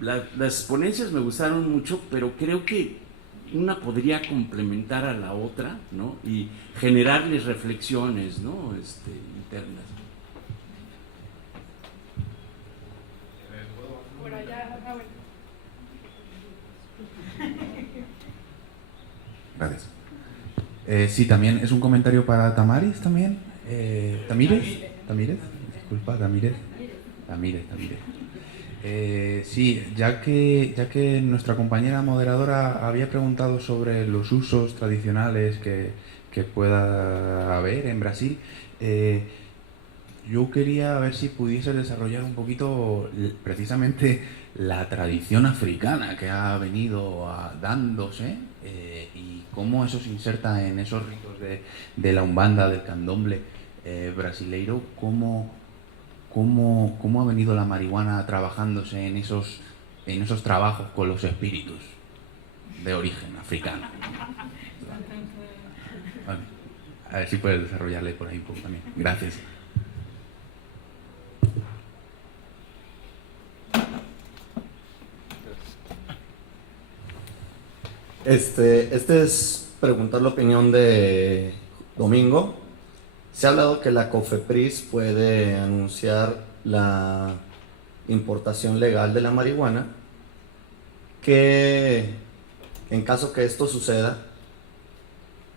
las ponencias me gustaron mucho, pero creo que una podría complementar a la otra, ¿no?, y generarles reflexiones, ¿no?, internas. Por allá, Gracias. Sí, también es un comentario para Tamaris también. ¿Tamírez? Disculpa, Tamírez. Sí, ya que nuestra compañera moderadora había preguntado sobre los usos tradicionales que pueda haber en Brasil, yo quería ver si pudiese desarrollar un poquito precisamente la tradición africana que ha venido dándose y cómo eso se inserta en esos ritos de la Umbanda, del candomblé brasileiro, cómo ha venido la marihuana trabajándose en esos trabajos con los espíritus de origen africano. Vale. A ver si puedes desarrollarle por ahí un poco también. Gracias. Este es preguntar la opinión de Domingo. Se ha hablado que la COFEPRIS puede anunciar la importación legal de la marihuana, que en caso que esto suceda,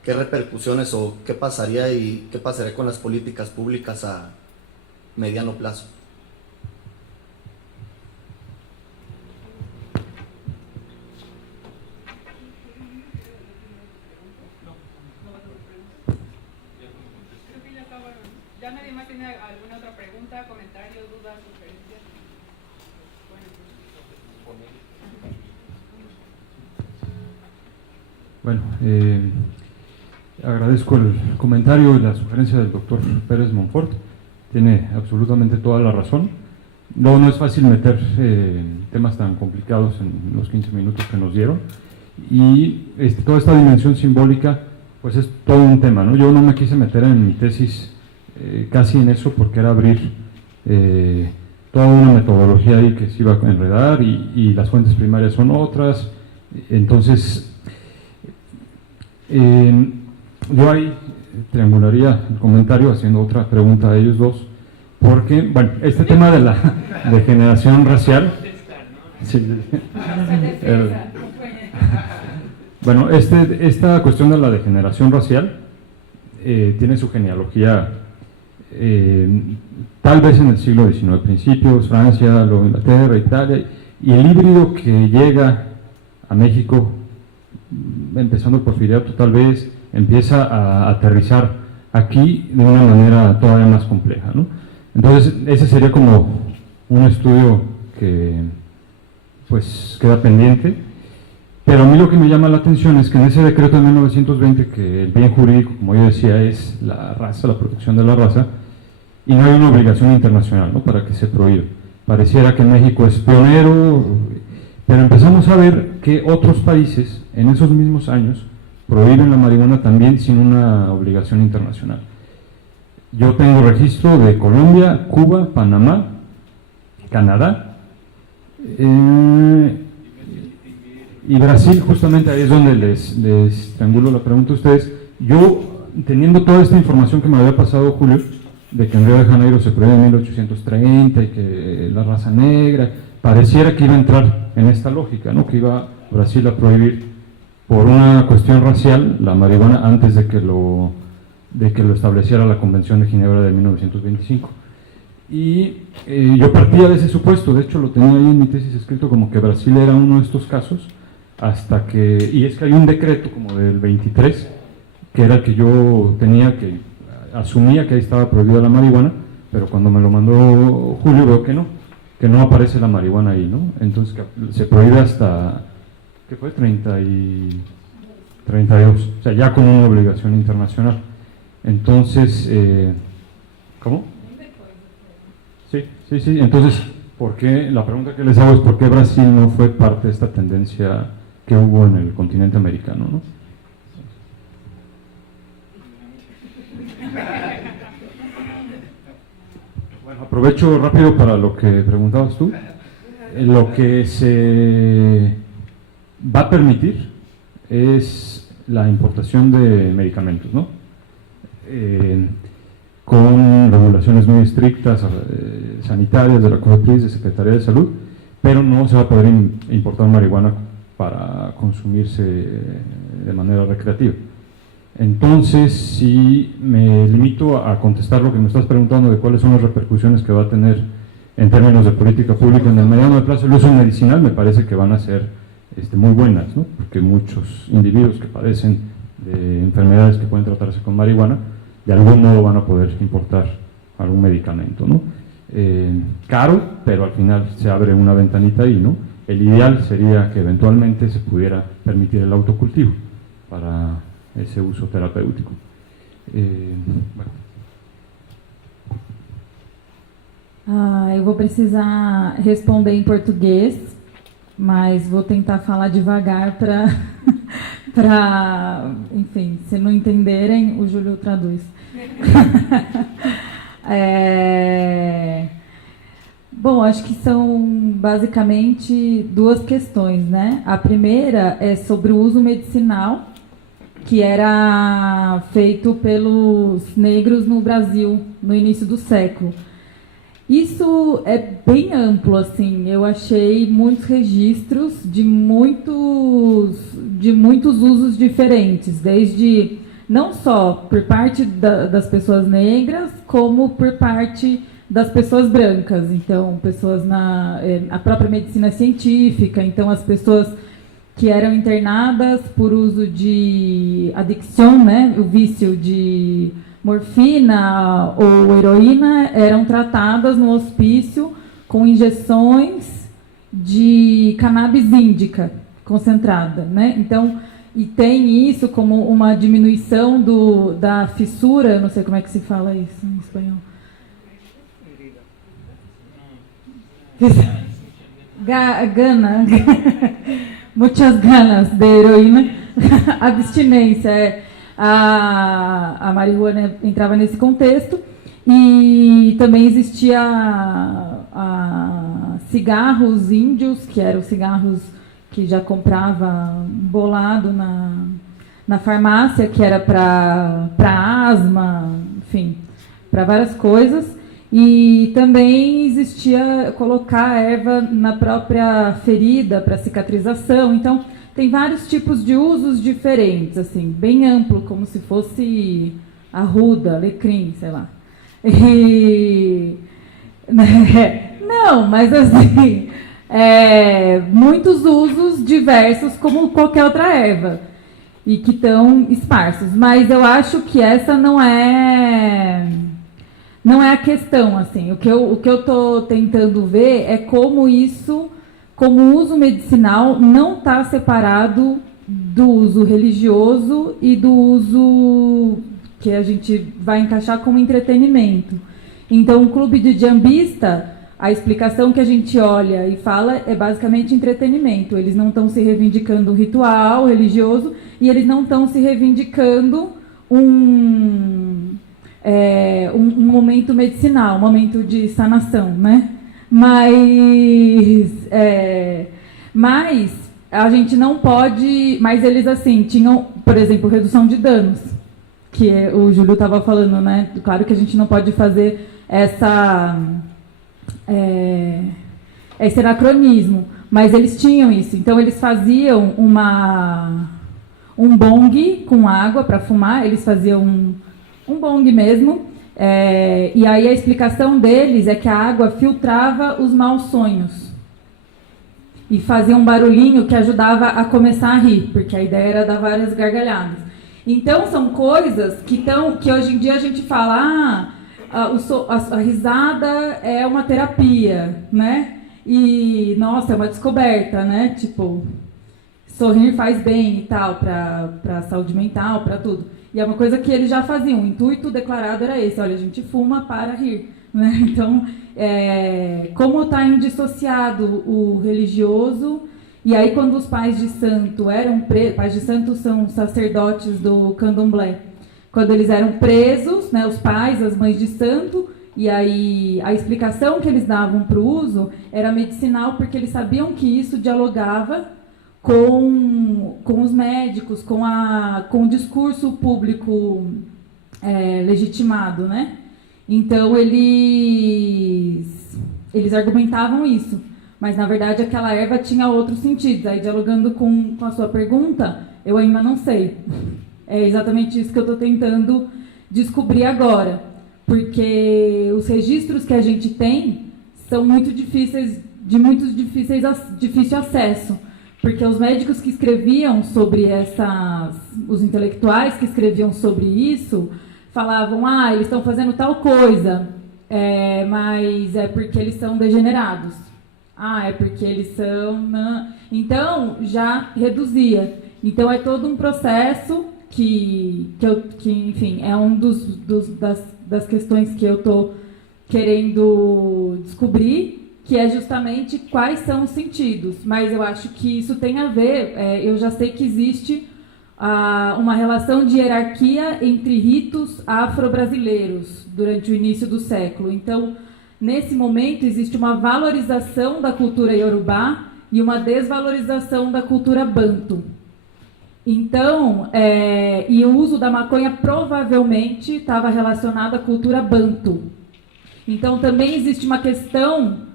¿qué repercusiones o qué pasaría y qué pasaría con las políticas públicas a mediano plazo? ¿Ya nadie más tiene alguna otra pregunta, comentario, duda, sugerencia? Bueno, agradezco el comentario y la sugerencia del doctor Pérez Monfort. Tiene absolutamente toda la razón. Luego no es fácil meter temas tan complicados en los 15 minutos que nos dieron, y toda esta dimensión simbólica pues es todo un tema, ¿no? Yo no me quise meter en mi tesis casi en eso, porque era abrir toda una metodología ahí que se iba a enredar, y las fuentes primarias son otras. Entonces yo ahí triangularía el comentario haciendo otra pregunta a ellos dos, porque, bueno, este tema de la degeneración racial, sí, bueno, esta cuestión de la degeneración racial tiene su genealogía tal vez en el siglo XIX, principios, Francia, luego Inglaterra, Italia, y el híbrido que llega a México, empezando por Porfiriato tal vez, empieza a aterrizar aquí de una manera todavía más compleja, ¿no? Entonces ese sería como un estudio que pues queda pendiente, pero a mí lo que me llama la atención es que en ese decreto de 1920, que el bien jurídico, como yo decía, es la raza, la protección de la raza, y no hay una obligación internacional, ¿no?, para que se prohíba. Pareciera que México es pionero, pero empezamos a ver que otros países en esos mismos años prohíben la marihuana también sin una obligación internacional. Yo tengo registro de Colombia, Cuba, Panamá, Canadá y Brasil. Justamente ahí es donde les triangulo la pregunta a ustedes. Yo, teniendo toda esta información que me había pasado Julio, de que en Río de Janeiro se prohíbe en 1830 y que la raza negra, pareciera que iba a entrar en esta lógica, ¿no?, que iba Brasil a prohibir por una cuestión racial la marihuana antes de que lo estableciera la Convención de Ginebra de 1925. Y yo partía de ese supuesto, de hecho lo tenía ahí en mi tesis escrito como que Brasil era uno de estos casos, hasta que, y es que hay un decreto como del 23, que era el que yo tenía, que asumía que ahí estaba prohibida la marihuana, pero cuando me lo mandó Julio veo que no aparece la marihuana ahí, ¿no? Entonces que se prohíbe hasta, ¿qué fue? 32, o sea, ya con una obligación internacional. Entonces, ¿cómo? Sí, entonces, ¿por qué? La pregunta que les hago es ¿por qué Brasil no fue parte de esta tendencia que hubo en el continente americano, ¿no? Bueno, aprovecho rápido para lo que preguntabas tú. Lo que se va a permitir es la importación de medicamentos, ¿no? Con regulaciones muy estrictas sanitarias de la COFEPRIS, de Secretaría de Salud, pero no se va a poder importar marihuana para consumirse de manera recreativa. Entonces, si me limito a contestar lo que me estás preguntando de cuáles son las repercusiones que va a tener en términos de política pública en el mediano plazo, el uso medicinal me parece que van a ser muy buenas, ¿no?, porque muchos individuos que padecen de enfermedades que pueden tratarse con marihuana, de algún modo van a poder importar algún medicamento, ¿no? Caro, pero al final se abre una ventanita ahí, ¿no? El ideal sería que eventualmente se pudiera permitir el autocultivo para ese uso terapêutico. Bueno. Eu vou precisar responder em português, mas vou tentar falar devagar para, enfim, se não entenderem, o Júlio traduz. Bom, acho que são basicamente duas questões, né? A primeira é sobre o uso medicinal, que era feito pelos negros no Brasil no início do século. Isso é bem amplo, assim, eu achei muitos registros de muitos usos diferentes, desde não só por parte das pessoas negras, como por parte das pessoas brancas, então pessoas a própria medicina científica, então as pessoas que eram internadas por uso de adicção, né, o vício de morfina ou heroína, eram tratadas no hospício com injeções de cannabis índica concentrada, né? Então, e tem isso como uma diminuição da fissura, não sei como é que se fala isso em espanhol. Gana, muitas ganas de heroína, abstinência. A marihuana entrava nesse contexto e também existia cigarros índios, que eram cigarros que já comprava bolado na farmácia, que era para asma, enfim, para várias coisas. E também existia colocar a erva na própria ferida para cicatrização. Então, tem vários tipos de usos diferentes, assim, bem amplo, como se fosse arruda, alecrim, sei lá. E, não, mas assim, muitos usos diversos, como qualquer outra erva, e que estão esparsos. Mas eu acho que essa não é a questão, assim. O que eu estou tentando ver é como isso, como o uso medicinal não está separado do uso religioso e do uso que a gente vai encaixar como entretenimento. Então, o clube de jambista, a explicação que a gente olha e fala é basicamente entretenimento. Eles não estão se reivindicando um ritual religioso e eles não estão se reivindicando um momento medicinal, um momento de sanação, né? Mas a gente não pode... Mas eles, assim, tinham, por exemplo, redução de danos, que o Júlio estava falando, né? Claro que a gente não pode fazer esse anacronismo, mas eles tinham isso. Então, eles faziam um bong com água para fumar, eles faziam um bong mesmo, e aí a explicação deles é que a água filtrava os maus sonhos e fazia um barulhinho que ajudava a começar a rir, porque a ideia era dar várias gargalhadas. Então, são coisas que hoje em dia a gente fala, a risada é uma terapia, né? E, nossa, é uma descoberta, né? Tipo, sorrir faz bem e tal, para a saúde mental, para tudo. E é uma coisa que eles já faziam, o intuito declarado era esse, olha, a gente fuma para rir, né? Então, como está indissociado o religioso, e aí quando os pais de santo pais de santo são sacerdotes do candomblé, quando eles eram presos, né, os pais, as mães de santo, e aí a explicação que eles davam para o uso era medicinal, porque eles sabiam que isso dialogava com os médicos, com o discurso público legitimado, né? Então, eles argumentavam isso, mas, na verdade, aquela erva tinha outros sentidos. Aí, dialogando com a sua pergunta, eu ainda não sei. É exatamente isso que eu estou tentando descobrir agora, porque os registros que a gente tem são muito difíceis, difícil acesso. Porque os médicos que escreviam sobre os intelectuais que escreviam sobre isso, falavam, eles estão fazendo tal coisa, mas é porque eles são degenerados. É porque eles são... Então, já reduzia. Então, é todo um processo que enfim, é um das questões que eu estou querendo descobrir, que é justamente quais são os sentidos. Mas eu acho que isso tem a ver, eu já sei que existe uma relação de hierarquia entre ritos afro-brasileiros durante o início do século. Então, nesse momento, existe uma valorização da cultura iorubá e uma desvalorização da cultura banto. Então, e o uso da maconha provavelmente estava relacionado à cultura banto. Então, também existe uma questão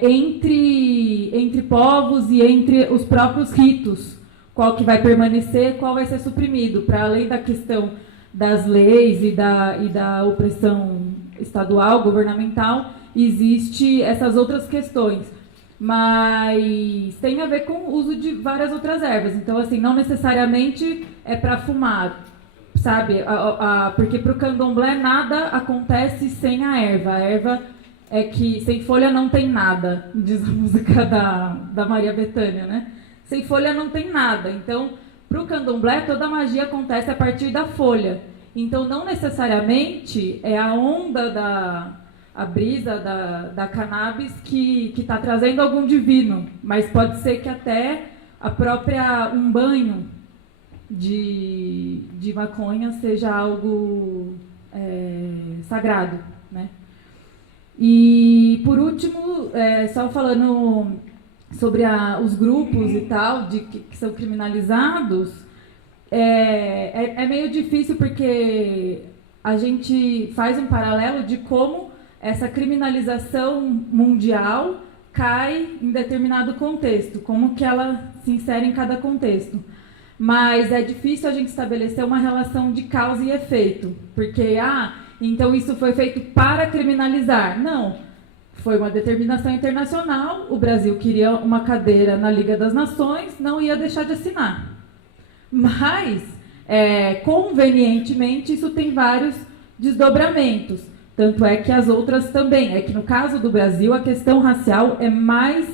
entre povos e entre os próprios ritos, qual que vai permanecer, qual vai ser suprimido, para além da questão das leis e da opressão estadual, governamental, existe essas outras questões. Mas tem a ver com o uso de várias outras ervas. Então, assim, não necessariamente é para fumar, sabe? Porque para o candomblé nada acontece sem a erva. A erva é que sem folha não tem nada, diz a música da Maria Bethânia, né? Sem folha não tem nada. Então, para o candomblé, toda a magia acontece a partir da folha. Então, não necessariamente é a onda brisa da cannabis que está trazendo algum divino, mas pode ser que até um banho de maconha seja algo sagrado, né? E por último, só falando sobre os grupos e tal que são criminalizados, é meio difícil porque a gente faz um paralelo de como essa criminalização mundial cai em determinado contexto, como que ela se insere em cada contexto. Mas é difícil a gente estabelecer uma relação de causa e efeito, porque, então isso foi feito para criminalizar. Não, foi uma determinação internacional, o Brasil queria uma cadeira na Liga das Nações, não ia deixar de assinar. Mas, convenientemente, isso tem vários desdobramentos. Tanto é que as outras também. É que no caso do Brasil, a questão racial é mais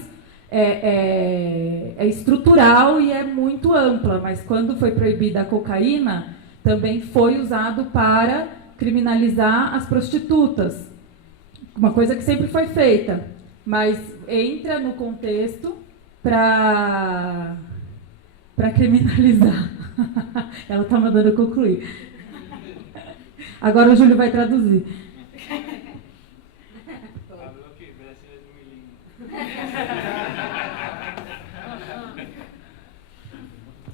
estrutural e é muito ampla. Mas quando foi proibida a cocaína, também foi usado para criminalizar as prostitutas. Uma coisa que sempre foi feita, mas entra no contexto para criminalizar. Ela está mandando eu concluir. Agora o Júlio vai traduzir.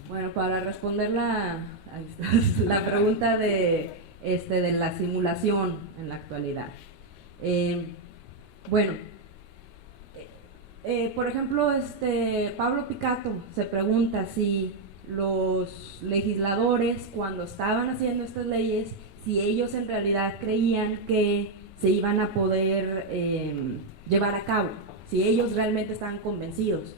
Bueno, para responder la pregunta de la simulación en la actualidad. Por ejemplo, Pablo Picato se pregunta si los legisladores, cuando estaban haciendo estas leyes, si ellos en realidad creían que se iban a poder llevar a cabo, si ellos realmente estaban convencidos.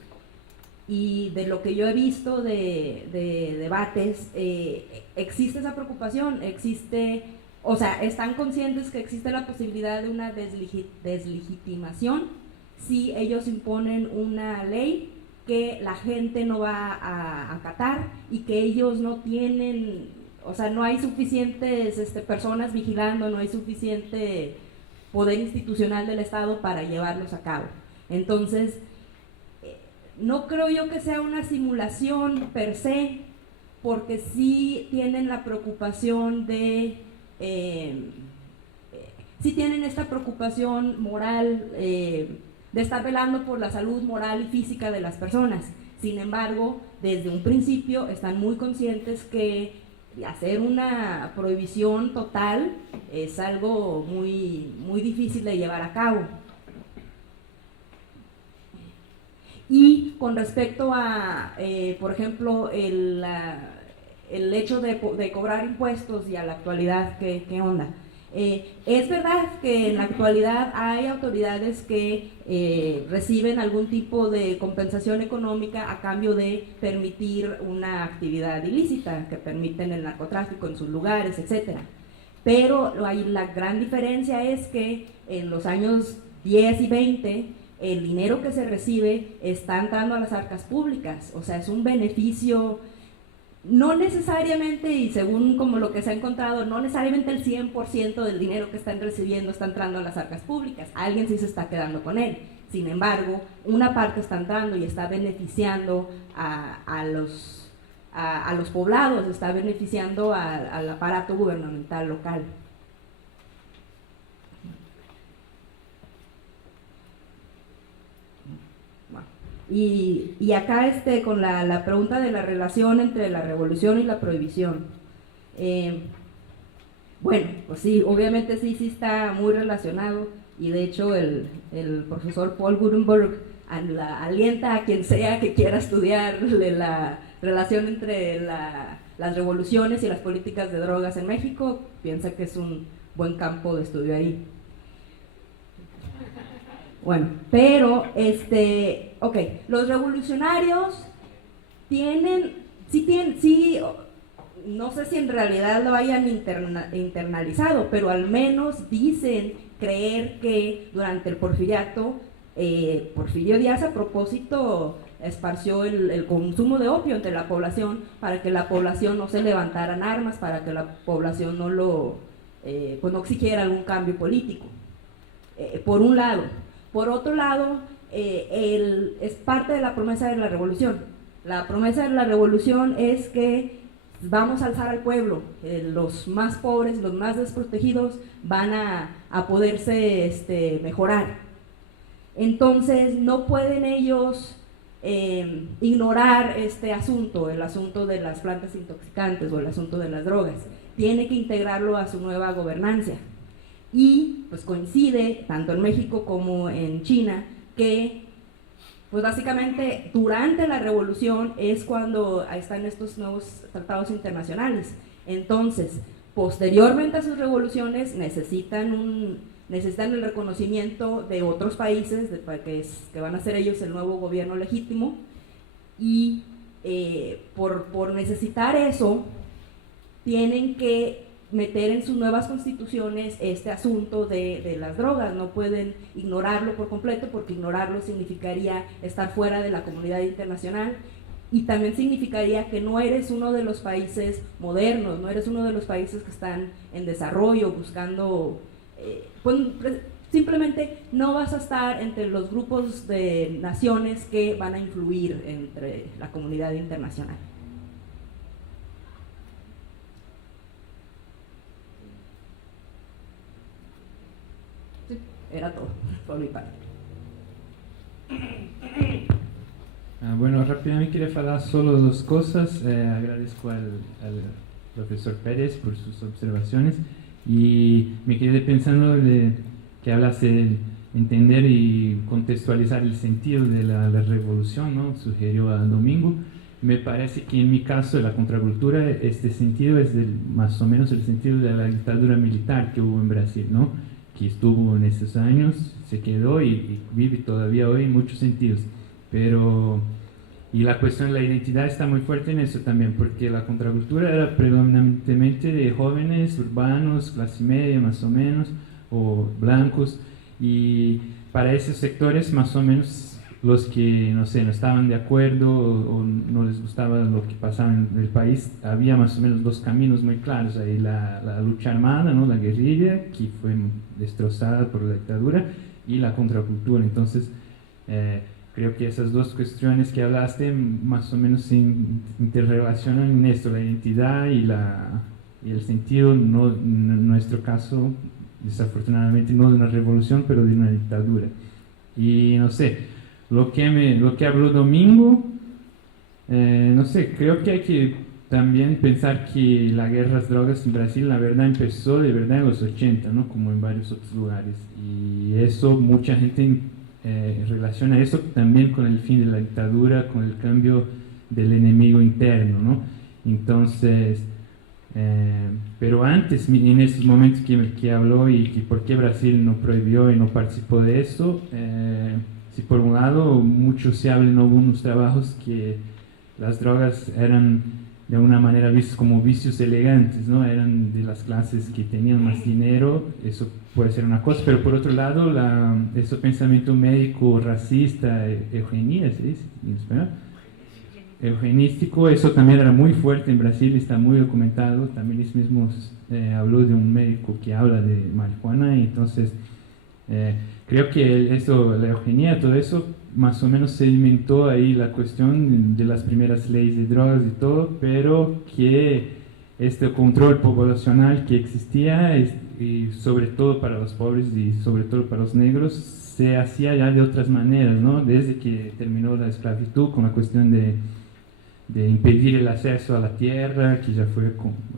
Y de lo que yo he visto de debates, existe esa preocupación, están conscientes que existe la posibilidad de una deslegitimación si ellos imponen una ley que la gente no va a acatar y que ellos no tienen, no hay suficientes personas vigilando, no hay suficiente poder institucional del Estado para llevarlos a cabo. Entonces, no creo yo que sea una simulación per se, porque sí tienen la preocupación sí tienen esta preocupación moral de estar velando por la salud moral y física de las personas. Sin embargo, desde un principio están muy conscientes que hacer una prohibición total es algo muy, muy difícil de llevar a cabo. Y con respecto a, por ejemplo, el hecho de cobrar impuestos y a la actualidad, ¿qué onda? Es verdad que en la actualidad hay autoridades que reciben algún tipo de compensación económica a cambio de permitir una actividad ilícita, que permiten el narcotráfico en sus lugares, etc. Pero la gran diferencia es que en los años 10 y 20 el dinero que se recibe está entrando a las arcas públicas, o sea, es un beneficio, no necesariamente, y según como lo que se ha encontrado, no necesariamente el 100% del dinero que están recibiendo está entrando a las arcas públicas, alguien sí se está quedando con él. Sin embargo, una parte está entrando y está beneficiando a los poblados, está beneficiando al aparato gubernamental local. Y acá con la pregunta de la relación entre la revolución y la prohibición. Bueno, pues sí, obviamente sí está muy relacionado, y de hecho el profesor Paul Gutenberg alienta a quien sea que quiera estudiar la relación entre las revoluciones y las políticas de drogas en México, piensa que es un buen campo de estudio ahí. Bueno, pero los revolucionarios no sé si en realidad lo hayan internalizado, pero al menos dicen creer que durante el porfiriato, Porfirio Díaz a propósito esparció el consumo de opio entre la población para que la población no se levantaran armas, para que la población no exigiera algún cambio político. por un lado. Por otro lado, es parte de la promesa de la revolución. La promesa de la revolución es que vamos a alzar al pueblo, los más pobres, los más desprotegidos van a poderse mejorar. Entonces no pueden ellos ignorar este asunto, el asunto de las plantas intoxicantes o el asunto de las drogas. Tiene que integrarlo a su nueva gobernanza. Y pues coincide, tanto en México como en China, que pues básicamente durante la revolución es cuando están estos nuevos tratados internacionales. Entonces, posteriormente a sus revoluciones necesitan el reconocimiento de otros países, que van a ser ellos el nuevo gobierno legítimo, y por necesitar eso, tienen que meter en sus nuevas constituciones este asunto de las drogas. No pueden ignorarlo por completo, porque ignorarlo significaría estar fuera de la comunidad internacional, y también significaría que no eres uno de los países modernos, no eres uno de los países que están en desarrollo, buscando, simplemente no vas a estar entre los grupos de naciones que van a influir entre la comunidad internacional. Era todo, por mi parte. Bueno, rápidamente quería falar solo dos cosas. Agradezco al profesor Pérez por sus observaciones, y me quedé pensando que hablase de entender y contextualizar el sentido de la revolución, ¿no? Sugirió a Domingo. Me parece que en mi caso de la contracultura, este sentido es más o menos el sentido de la dictadura militar que hubo en Brasil, ¿no? Que estuvo en esos años, se quedó y vive todavía hoy en muchos sentidos. Y la cuestión de la identidad está muy fuerte en eso también, porque la contracultura era predominantemente de jóvenes urbanos, clase media más o menos, o blancos, y para esos sectores más o menos los que, no sé, no estaban de acuerdo o no les gustaba lo que pasaba en el país, había más o menos dos caminos muy claros ahí: la lucha armada, ¿no? La guerrilla, que fue destrozada por la dictadura, y la contracultura. Entonces, creo que esas dos cuestiones que hablaste más o menos se interrelacionan en esto, la identidad y el sentido, no, en nuestro caso, desafortunadamente, no de una revolución, pero de una dictadura. Y no sé, lo que habló Domingo, no sé, creo que hay que también pensar que la guerra a las drogas en Brasil, la verdad, empezó de verdad en los 80, ¿no? Como en varios otros lugares. Y eso, mucha gente relaciona eso también con el fin de la dictadura, con el cambio del enemigo interno, ¿no? Entonces, pero antes, en esos momentos que habló y que por qué Brasil no prohibió y no participó de eso, si por un lado mucho se habla en algunos trabajos que las drogas eran de alguna manera vistas como vicios elegantes, ¿no? Eran de las clases que tenían más dinero, eso puede ser una cosa, pero por otro lado, ese pensamiento médico racista, eugenía, ¿sí? En español, eugenístico, eso también era muy fuerte en Brasil, está muy documentado. También es mismo habló de un médico que habla de marihuana, y entonces creo que eso, la eugenía, todo eso, más o menos se inventó ahí la cuestión de las primeras leyes de drogas y todo, pero que este control poblacional que existía, y sobre todo para los pobres y sobre todo para los negros, se hacía ya de otras maneras, ¿no? Desde que terminó la esclavitud, con la cuestión de impedir el acceso a la tierra, que ya fue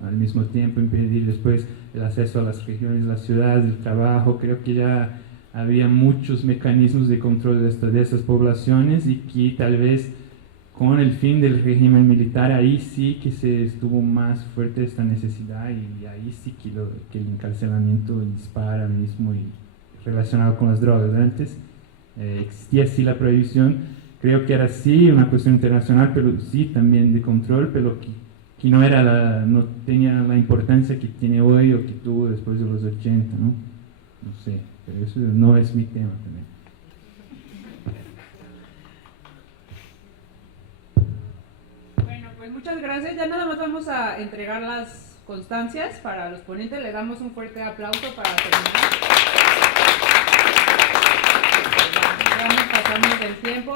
al mismo tiempo impedir después el acceso a las regiones, las ciudades, el trabajo. Creo que ya había muchos mecanismos de control de estas poblaciones, y que tal vez con el fin del régimen militar ahí sí que se estuvo más fuerte esta necesidad, y ahí sí que el encarcelamiento dispara mismo, y relacionado con las drogas. Antes existía sí la prohibición, creo que era sí una cuestión internacional, pero sí también de control, pero que no tenía la importancia que tiene hoy o que tuvo después de los 80, ¿no? No sé, pero eso no es mi tema también. Bueno, pues muchas gracias. Ya nada más vamos a entregar las constancias para los ponentes. Le damos un fuerte aplauso para terminar. pasamos del tiempo.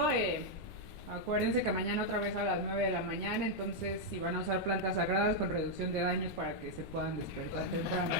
Acuérdense que mañana otra vez a las 9 de la mañana, entonces si van a usar plantas sagradas con reducción de daños para que se puedan despertar temprano.